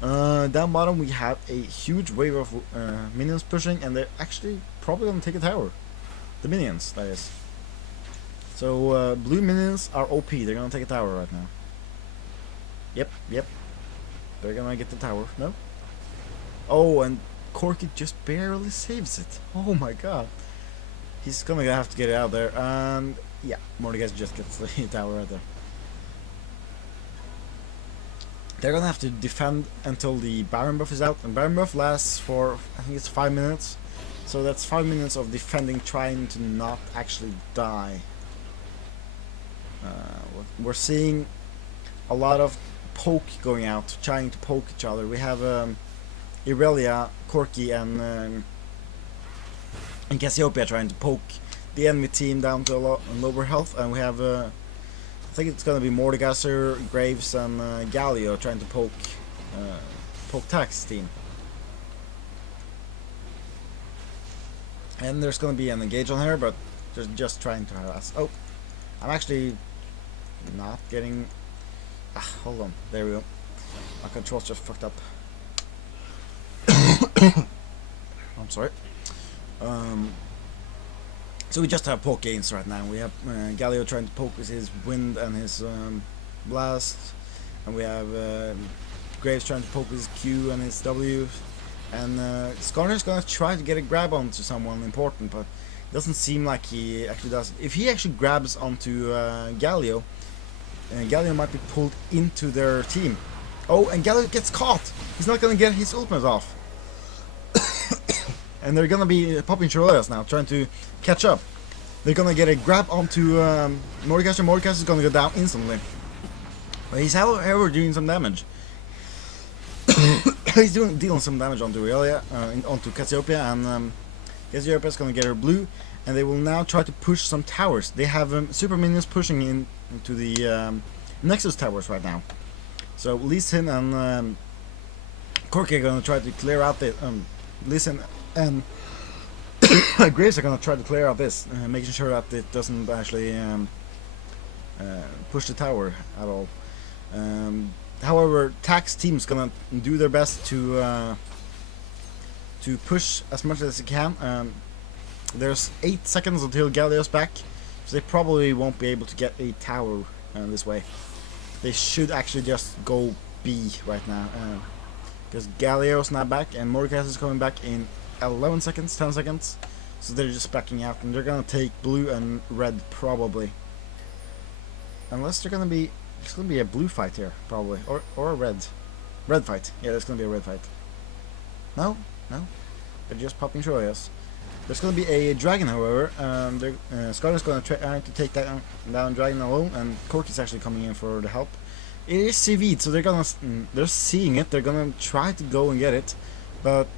Down bottom we have a huge wave of minions pushing, and they're actually probably gonna take a tower. The minions, that is. So blue minions are OP. They're gonna take a tower right now. Yep. They're gonna get the tower. No. Oh, and Corky just barely saves it. Oh my god. He's gonna have to get it out there. And yeah, Mordecai just gets the tower right there. They're gonna have to defend until the Baron buff is out, and Baron buff lasts for, I think it's 5 minutes. So that's 5 minutes of defending, trying to not actually die. We're seeing a lot of poke going out, trying to poke each other. We have Irelia, Corky, and Cassiopeia trying to poke the enemy team down to a lower health, and we have I think it's gonna be Mordekaiser, Graves, and Galio trying to poke Tax team. And there's gonna be an engage on her, but they're just trying to harass. Oh, I'm actually not getting. Hold on, there we go. My controls just fucked up. I'm sorry. So we just have poke gains right now. We have Galio trying to poke with his wind and his blast, and we have Graves trying to poke with his Q and his W, and Skarner's gonna try to get a grab onto someone important, but it doesn't seem like he actually does. If he actually grabs onto Galio, Galio might be pulled into their team. Oh, and Galio gets caught. He's not gonna get his ultimate off. And they're gonna be popping Chirolias now, trying to catch up. They're gonna get a grab onto Mordekaiser. Mordekaiser is gonna go down instantly. But he's however doing some damage. He's dealing some damage onto Irelia, onto Cassiopeia, and Cassiopeia is gonna get her blue, and they will now try to push some towers. They have super minions pushing into the Nexus towers right now. So Lee Sin and Corky are gonna try to clear out the Lee Sin and Graves are gonna try to clear out this, making sure that it doesn't actually push the tower at all. However, Tax team's gonna do their best to push as much as they can. There's 8 seconds until Galio's back, so they probably won't be able to get a tower this way. They should actually just go B right now, because Galio's not back and Mordekaiser is coming back in 11 seconds, 10 seconds, so they're just backing out, and they're gonna take blue and red probably, unless they're gonna be. It's gonna be a blue fight here probably, or a red fight. Yeah, there's gonna be a red fight. No, they're just popping Troyas. There's gonna be a dragon, however. Scarlet's gonna try to take down dragon alone, and Corky's actually coming in for the help. It is CV'd, so they're seeing it. They're gonna try to go and get it. But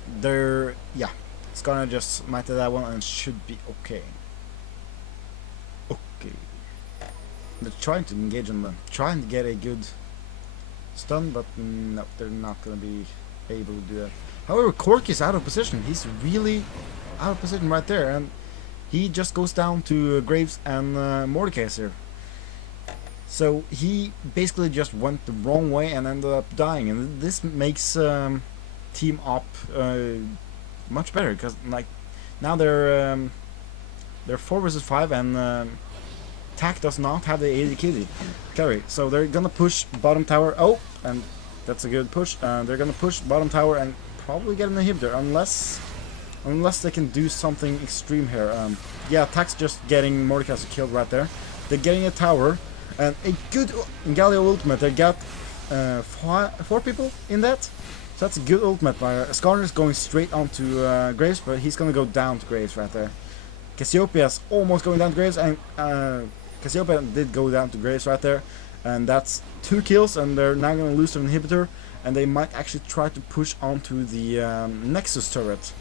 Skarner just mighted that one and should be okay. Okay. They're trying to engage on them, trying to get a good stun, but no, they're not gonna be able to do that. However, Corky's out of position. He's really out of position right there, and he just goes down to Graves and Mordekaiser. So he basically just went the wrong way and ended up dying, and this makes team up much better, because like now they're 4 versus 5, and Tac does not have the AD carry, so they're gonna push bottom tower. Oh, and that's a good push. They're gonna push bottom tower and probably get an inhibitor, unless they can do something extreme here. Yeah, Tac's just getting Mordekaiser killed right there. They're getting a tower and a good Galio ultimate. They got 4 people in that. So that's a good ultimate by Skarner is going straight onto Graves, but he's gonna go down to Graves right there. Cassiopeia's almost going down to Graves, and Cassiopeia did go down to Graves right there. And that's 2 kills, and they're now gonna lose an inhibitor, and they might actually try to push onto the Nexus turret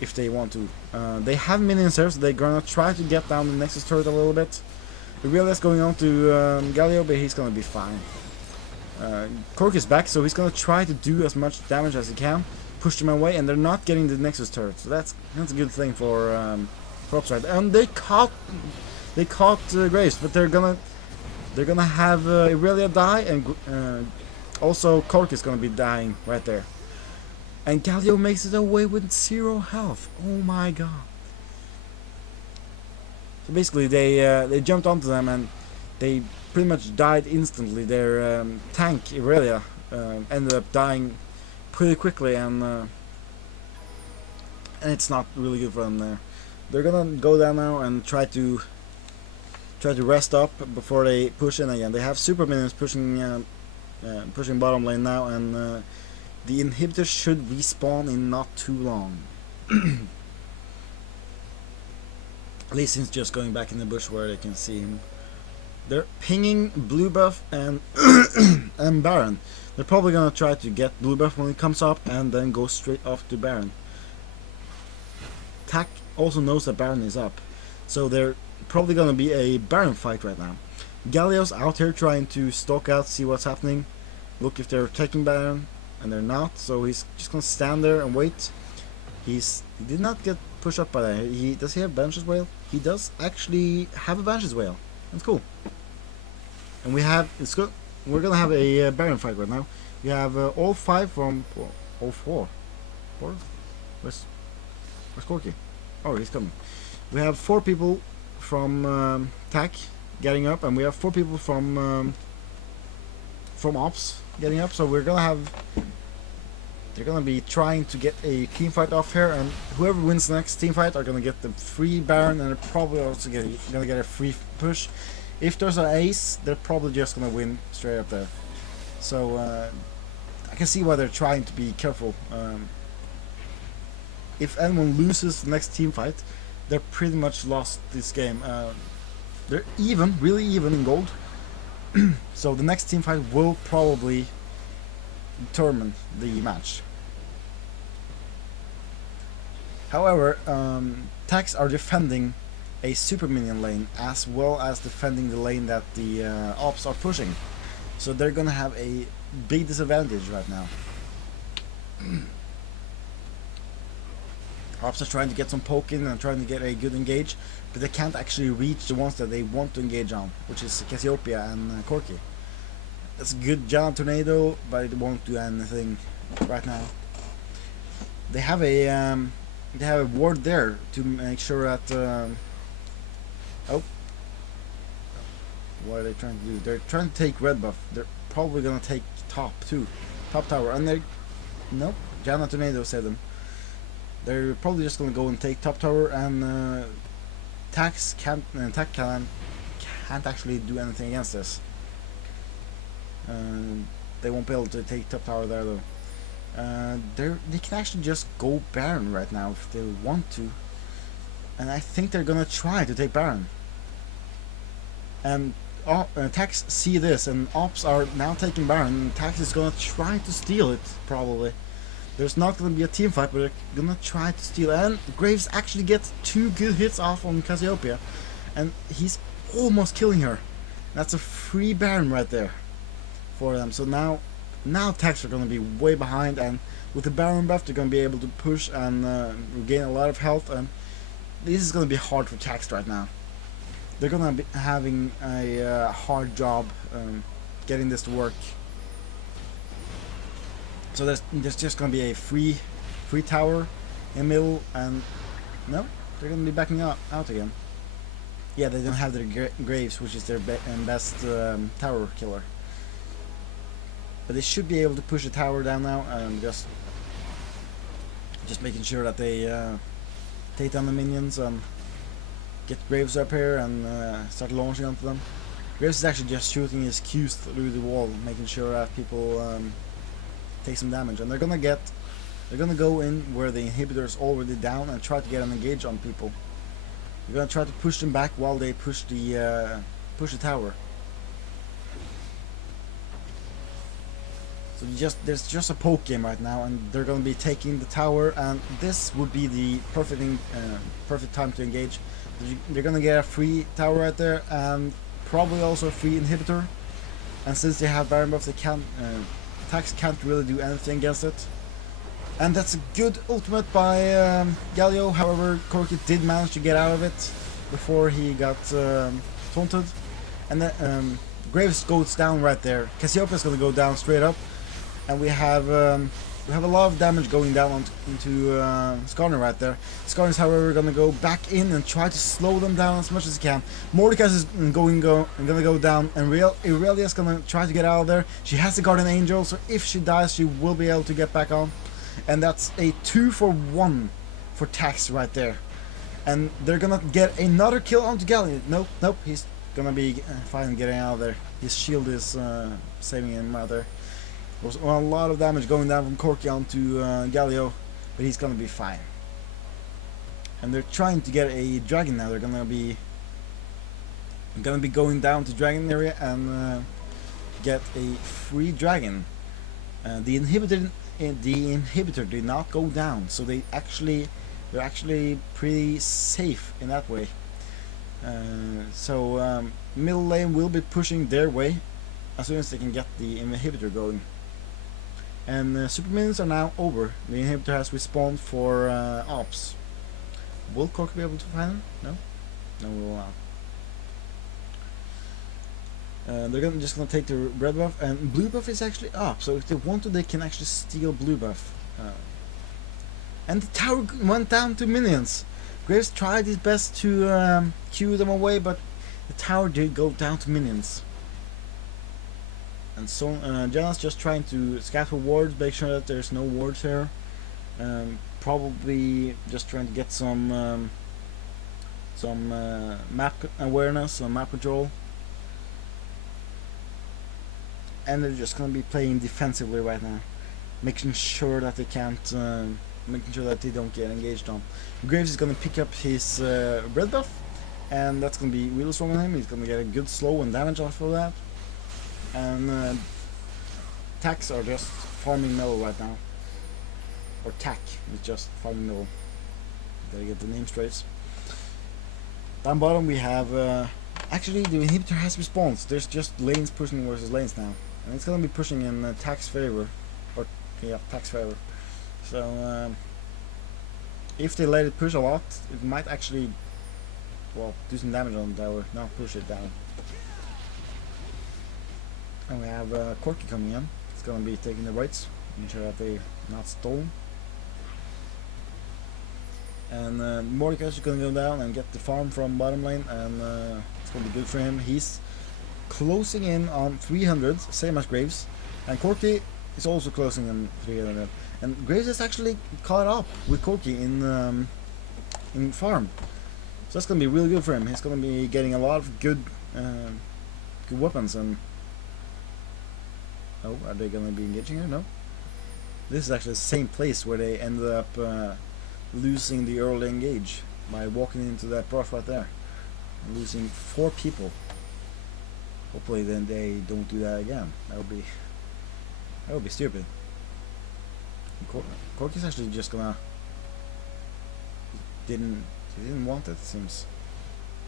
if they want to. They have minions here, so they're gonna try to get down the Nexus turret a little bit. Aurelia's going on to Galio, but he's gonna be fine. Cork is back, so he's gonna try to do as much damage as he can, push them away, and they're not getting the Nexus turret, so that's a good thing for Upside. And they caught Graves, but they're gonna have Aurelia die, and also Cork is gonna be dying right there. And Galio makes it away with 0 health. Oh my god! So basically, they jumped onto them and they pretty much died instantly. Their tank Aurelia ended up dying pretty quickly, and it's not really good for them there. They're gonna go down now and try to rest up before they push in again. They have super minions pushing bottom lane now, and the inhibitor should respawn in not too long. Lee Sin's just going back in the bush where they can see him. They're pinging blue buff and and Baron. They're probably gonna try to get blue buff when it comes up and then go straight off to Baron. Tac also knows that Baron is up, so they're probably gonna be a Baron fight right now. Galio's out here trying to stalk out, see what's happening, look if they're taking Baron, and they're not, so he's just gonna stand there and wait. He did not get pushed up by that. Does he have Banshee's Wail? He does actually have a Banshee's Wail. That's cool. And we're gonna have a Baron fight right now. We have all 5 from all 4. Where's Corky? Oh, he's coming. We have 4 people from Tac getting up, and we have 4 people from Ops getting up. So they're gonna be trying to get a team fight off here, and whoever wins the next team fight are gonna get the free Baron, and they're probably also gonna get a free push. If there's an ace, they're probably just gonna win straight up there. So I can see why they're trying to be careful. If anyone loses the next team fight, they're pretty much lost this game. They're really even in gold. So the next team fight will probably determine the match. However, Tacs are defending a super minion lane as well as defending the lane that the Ops are pushing. So they're gonna have a big disadvantage right now. Ops are trying to get some poke in and trying to get a good engage, but they can't actually reach the ones that they want to engage on, which is Cassiopeia and Corky. That's a good Giant Tornado, but it won't do anything right now. They have a ward there to make sure that oh, what are they trying to do? They're trying to take red buff. They're probably gonna take top tower, and they're nope. Giant Tornado saved them. They're probably just gonna go and take top tower, and Tac can't actually do anything against this. They won't be able to take top tower there though. They can actually just go Baron right now if they want to, and I think they're gonna try to take Baron. And Tacs see this, and Ops are now taking Baron, and Tacs is gonna try to steal it probably. There's not gonna be a team fight, but they're gonna try to steal. And Graves actually gets 2 good hits off on Cassiopeia, and he's almost killing her. That's a free Baron right there for them. So now Tacs are gonna be way behind, and with the Baron buff, they're gonna be able to push and regain a lot of health. And this is gonna be hard for Tacs right now. They're gonna be having a hard job getting this to work. So there's just gonna be a free tower in the middle, and no, they're gonna be backing out again. Yeah, they don't have their Graves, which is their best tower killer. But they should be able to push the tower down now, and just making sure that they take down the minions and get Graves up here and start launching onto them. Graves is actually just shooting his Qs through the wall, making sure that people take some damage, and they're gonna go in where the inhibitor is already down and try to get an engage on people. They're gonna try to push them back while they push the tower. So there's just a poke game right now, and they're gonna be taking the tower, and this would be the perfect time to engage. They're gonna get a free tower right there, and probably also a free inhibitor. And since they have Baron buff, they can't attacks can't really do anything against it. And that's a good ultimate by Galio. However, Corki did manage to get out of it before he got taunted. And then Graves goes down right there. Cassiopeia is going to go down straight up. And we have a lot of damage going down into Skarner right there. Skarner is, however, going to go back in and try to slow them down as much as he can. Mordecai is going to go down, and Irelia is going to try to get out of there. She has the Guardian Angel, so if she dies, she will be able to get back on. And that's a 2-for-1 for Tax right there. And they're going to get another kill onto Galio. Nope, he's going to be fine getting out of there. His shield is saving him right there. There's a lot of damage going down from Corki onto Galio, but he's gonna be fine. And they're trying to get a dragon now. They're gonna be going down to dragon area and get a free dragon. The inhibitor did not go down, so they're actually pretty safe in that way. So middle lane will be pushing their way as soon as they can get the inhibitor going. And super minions are now over. The inhibitor has respawned for ops. Will Corki be able to find him? No? No, we will not. They're just gonna take the red buff, and blue buff is actually up. So if they want to, they can actually steal blue buff. And the tower went down to minions. Graves tried his best to cue them away, but the tower did go down to minions. And so Janna's just trying to scatter wards, make sure that there's no wards here. Probably just trying to get some map awareness, some map control. And they're just gonna be playing defensively right now, making sure that they can't, making sure that they don't get engaged on. Graves is gonna pick up his red buff, and that's gonna be really strong on him. He's gonna get a good slow and damage off of that. And Tax are just farming middle right now. Or Tack is just farming middle. Gotta get the name straight. Down bottom we have actually the inhibitor has respawned. There's just lanes pushing versus lanes now. And it's gonna be pushing in Tack's favor. Or yeah, Tack's favor. So if they let it push a lot, it might actually do some damage on the tower. Now push it down. And we have Corki coming in. It's gonna be taking the rights, make sure that they're not stolen. And Mordecai is gonna go down and get the farm from bottom lane, and it's gonna be good for him. He's closing in on 300, same as Graves, and Corki is also closing in 300. And Graves is actually caught up with Corki in farm, so that's gonna be really good for him. He's gonna be getting a lot of good weapons. And oh, are they gonna be engaging here? No. This is actually the same place where they ended up losing the early engage by walking into that brush right there, losing 4 people. Hopefully, then they don't do that again. That would be stupid. Corki's actually just gonna he didn't want it. It seems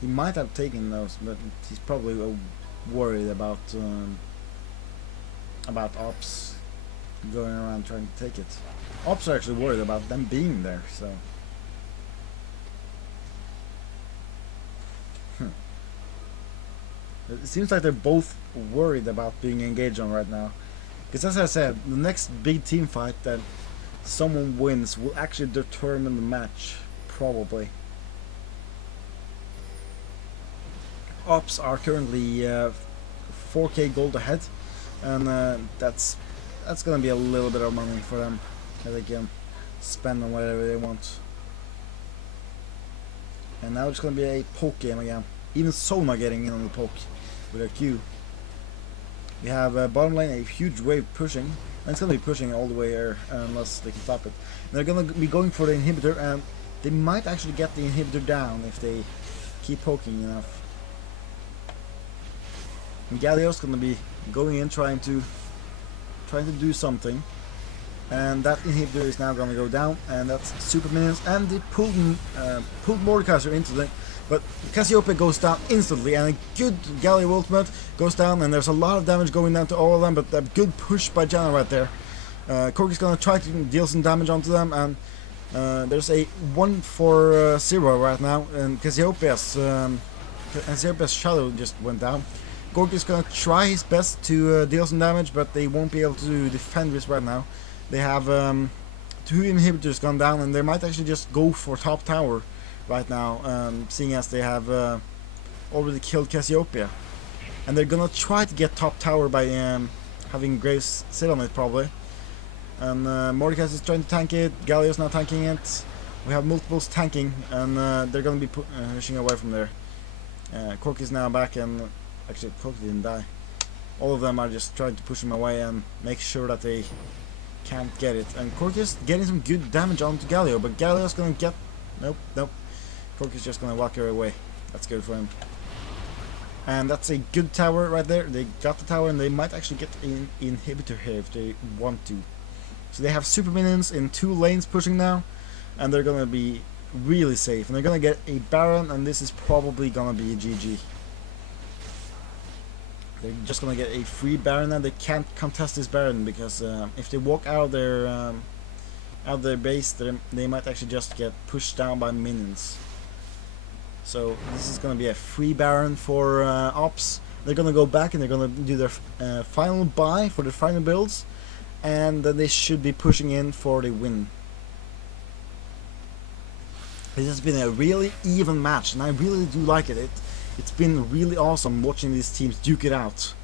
he might have taken those, but he's probably worried about ops going around trying to take it. Ops are actually worried about them being there, so it seems like they're both worried about being engaged on right now. Because as I said, the next big team fight that someone wins will actually determine the match, probably. Ops are currently 4k gold ahead, and that's gonna be a little bit of money for them that they can spend on whatever they want. And now it's gonna be a poke game again. Even Sona getting in on the poke with a Q. We have bottom lane a huge wave pushing, and it's gonna be pushing all the way here unless they can stop it. And they're gonna be going for the inhibitor, and they might actually get the inhibitor down if they keep poking enough. And Galio's gonna be going in trying to do something, and that inhibitor is now gonna go down, and that's super minions, and they pulled Mordekaiser into it, but Cassiopeia goes down instantly, and a good Galio ultimate goes down, and there's a lot of damage going down to all of them, but a good push by Janna right there. Corki's gonna try to deal some damage onto them, and there's a 1-for-0 right now, and Cassiopeia's shadow just went down. Corki's gonna try his best to deal some damage, but they won't be able to defend this right now. They have 2 inhibitors gone down, and they might actually just go for top tower right now, seeing as they have already killed Cassiopeia. And they're gonna try to get top tower by having Graves sit on it probably. And Mordekaiser is trying to tank it, Galio's not tanking it. We have multiples tanking, and they're gonna be pushing away from there. Corki's now back, and actually Corki didn't die. All of them are just trying to push him away and make sure that they can't get it. And Corki's getting some good damage onto Galio, but Galio's gonna get... Nope. Corki's just gonna walk her away. That's good for him. And that's a good tower right there. They got the tower, and they might actually get an inhibitor here if they want to. So they have super minions in 2 lanes pushing now, and they're gonna be really safe. And they're gonna get a Baron, and this is probably gonna be a GG. They're just gonna get a free Baron, and they can't contest this Baron because if they walk out of their base, they might actually just get pushed down by minions. So this is gonna be a free Baron for Ops. They're gonna go back and they're gonna do their final buy for the final builds, and then they should be pushing in for the win. This has been a really even match, and I really do like it. It's been really awesome watching these teams duke it out.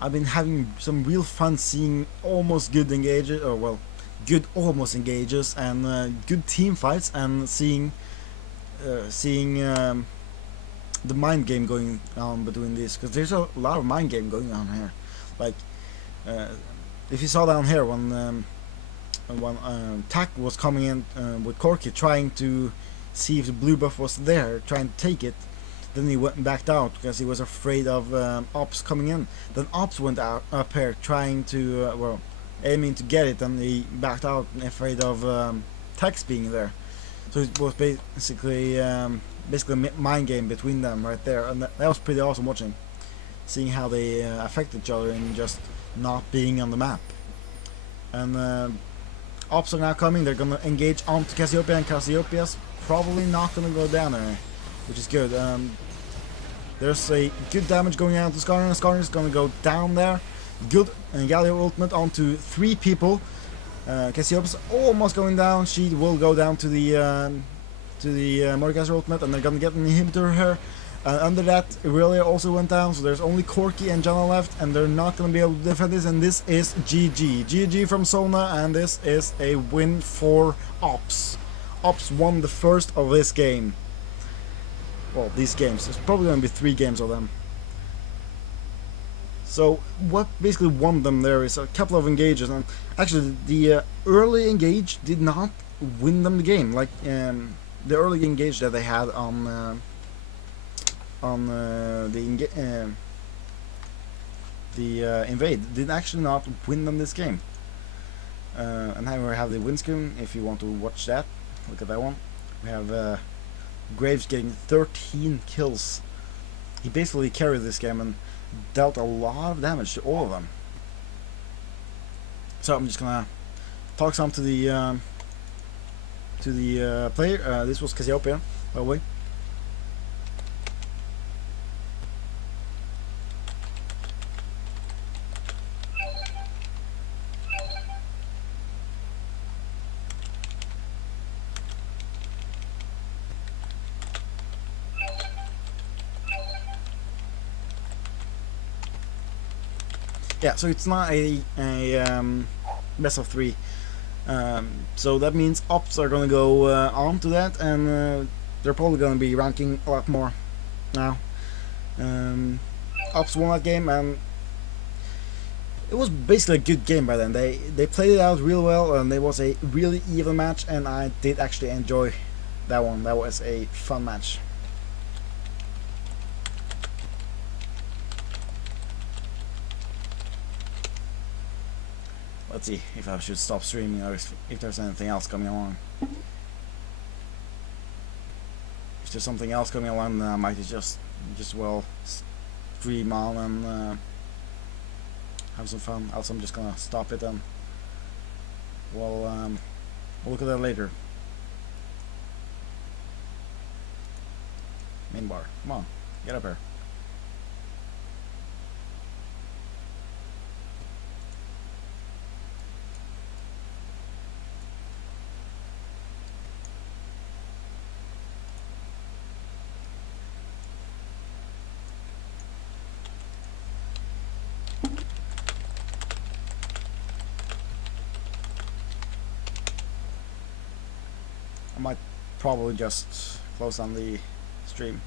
I've been having some real fun seeing almost good engages, or well, good almost engages, and good team fights, and seeing the mind game going on between these, because there's a lot of mind game going on here. Like if you saw down here when Tak was coming in with Corki trying to see if the blue buff was there, trying to take it. Then he went backed out because he was afraid of Ops coming in. Then Ops went up here trying to, aiming to get it, and he backed out afraid of Tex being there. So it was basically a mind game between them right there, and that was pretty awesome watching, seeing how they affect each other and just not being on the map. And Ops are now coming. They're gonna engage onto Cassiopeia, and Cassiopeia's probably not gonna go down there, which is good. There's a good damage going out to Skarner, and Skarner is gonna go down there. Good, and Galio ultimate onto 3 people. Cassiopeia's almost going down. She will go down to the Mordekaiser ultimate, and they're gonna get an inhibitor here. Under that, Irelia also went down, so there's only Corki and Janna left, and they're not gonna be able to defend this, and this is GG. GG from Sona, and this is a win for Ops. Ops won the first of this game. Well, these games. There's probably going to be 3 games of them. So what basically won them there is a couple of engages, and actually the early engage did not win them the game. Like the early engage that they had on the invade did actually not win them this game. And here we have the win screen. If you want to watch that, look at that one. We have Graves getting 13 kills. He basically carried this game and dealt a lot of damage to all of them. So I'm just gonna talk some to the player. This was Cassiopeia, by the way. yeah, so it's not a best of 3. So that means ops are gonna go on to that, and they're probably gonna be ranking a lot more now. Ops won that game, and it was basically a good game by then. They played it out real well, and it was a really even match, and I did actually enjoy that one. That was a fun match. Let's see if I should stop streaming or if there's anything else coming along. If there's something else coming along, then I might just well stream on and have some fun. Else I'm just gonna stop it and we'll look at that later. Main bar, come on, get up here. I might probably just close down the stream.